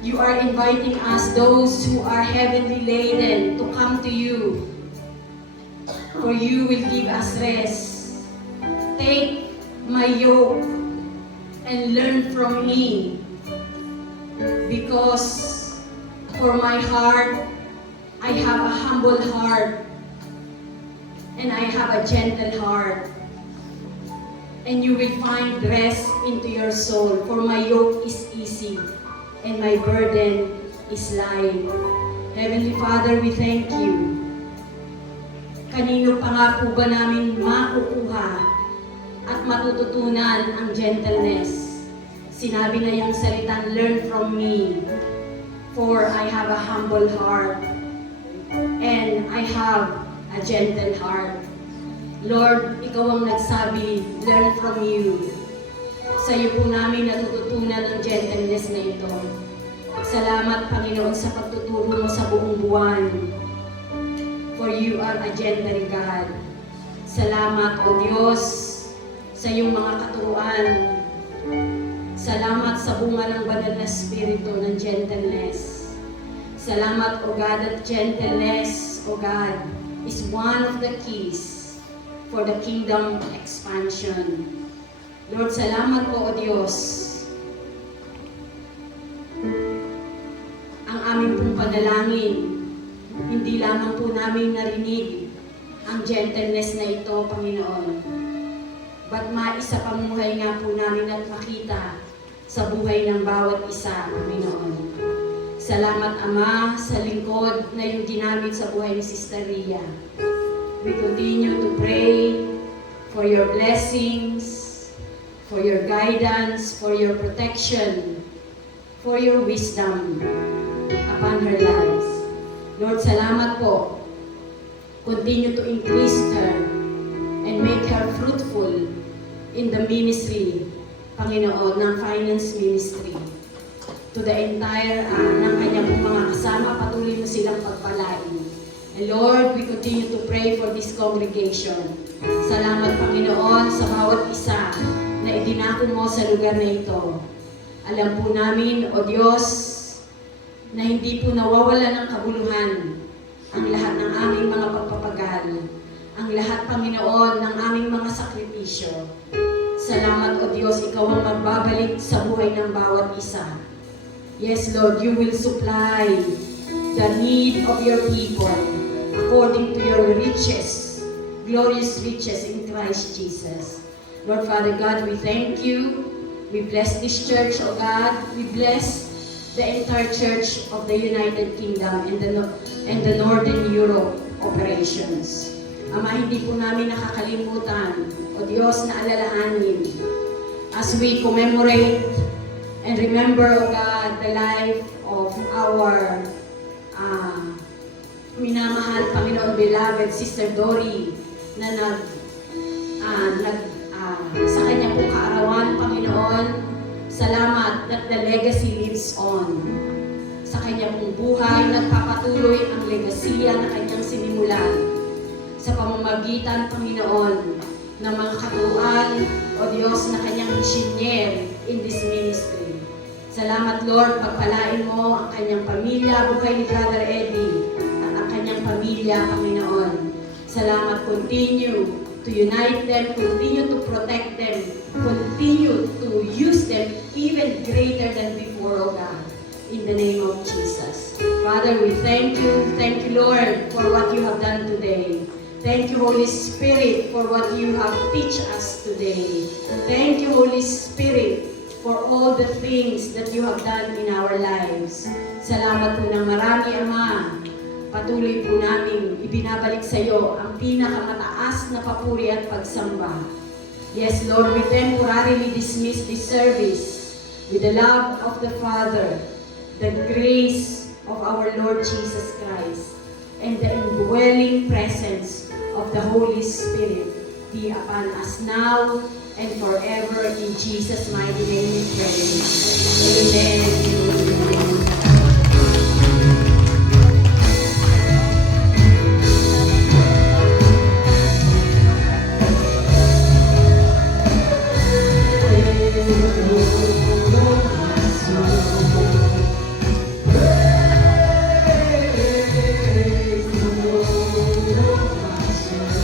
You are inviting us, those who are heavenly laden, to come to you. For you will give us rest. Take my yoke and learn from me. Because for my heart, I have a humble heart. And I have a gentle heart. And you will find rest into your soul. For my yoke is easy and my burden is light. Heavenly Father, we thank you. Kanino pa nga po ba namin makukuha at matututunan ang gentleness? Sinabi na yung salitang, learn from me, for I have a humble heart and I have a gentle heart. Lord, ikaw ang nagsabi, learn from you. Sa iyo po namin natututunan ang gentleness na ito. Salamat, Panginoon, sa pagtuturo mo sa buong buwan. For you are a gentle God. Salamat, O Diyos, sa iyong mga katuruan. Salamat sa bunga ng banal na spirito ng gentleness. Salamat, O God, that gentleness, O God, is one of the keys for the kingdom expansion. Lord, salamat po, O Diyos. Ang aming pong panalangin, hindi lamang po namin narinig ang gentleness na ito, Panginoon. But maisapamuhay nga po namin at makita sa buhay ng bawat isa, Panginoon. Salamat, Ama, sa lingkod na yung ginamit sa buhay ni Sister Ria. We continue to pray for your blessings, for your guidance, for your protection, for your wisdom upon her lives. Lord, salamat po. Continue to increase her and make her fruitful in the ministry, Panginoon, ng finance ministry. To the entire ng kanyang mga kasama, patuloy mo silang pagpalain. And Lord, we continue to pray for this congregation. Salamat, Panginoon, sa bawat isa na idinako mo sa lugar na ito. Alam po namin, O Diyos, na hindi po nawawala ng kabuluhan ang lahat ng aming mga pagpapagal, ang lahat, Panginoon, ng aming mga sakripisyo. Salamat, O Diyos, ikaw ang magbabalik sa buhay ng bawat isa. Yes, Lord, you will supply the need of your people according to your riches, glorious riches in Christ Jesus. Lord, Father God, we thank you. We bless this church, O God. We bless the entire church of the United Kingdom and the Northern Europe operations. Ama, hindi po namin nakakalimutan, O Diyos, na alalahanin as we commemorate and remember, O God, the life of our minamahal, Panginoon, beloved Sister Dory, na sa kanya po kaarawan, Panginoon, salamat that the legacy lives on. Sa kanya pong buhay, nagpapatuloy ang legasiya na kanyang sinimulan. Sa pamamagitan, Panginoon, ng mga katuruan, O Diyos, na kanyang missionary in this ministry. Salamat, Lord, pagpalain mo ang kanyang pamilya, buhay ni Brother Eddie, at ang kanyang pamilya, Panginoon. Salamat, continue to unite them, continue to protect them, continue to use them even greater than before, O God, in the name of Jesus. Father, we thank you, Lord, for what you have done today. Thank you, Holy Spirit, for what you have teach us today. Thank you, Holy Spirit, for all the things that you have done in our lives. Salamat po ng marami, Ama. Patuloy po namin ibinabalik sa iyo ang pinakamataas na papuri at pagsamba. Yes, Lord, we temporarily dismiss this service with the love of the Father, the grace of our Lord Jesus Christ, and the indwelling presence of the Holy Spirit be upon us now and forever. In Jesus' mighty name we pray. Amen. Amen.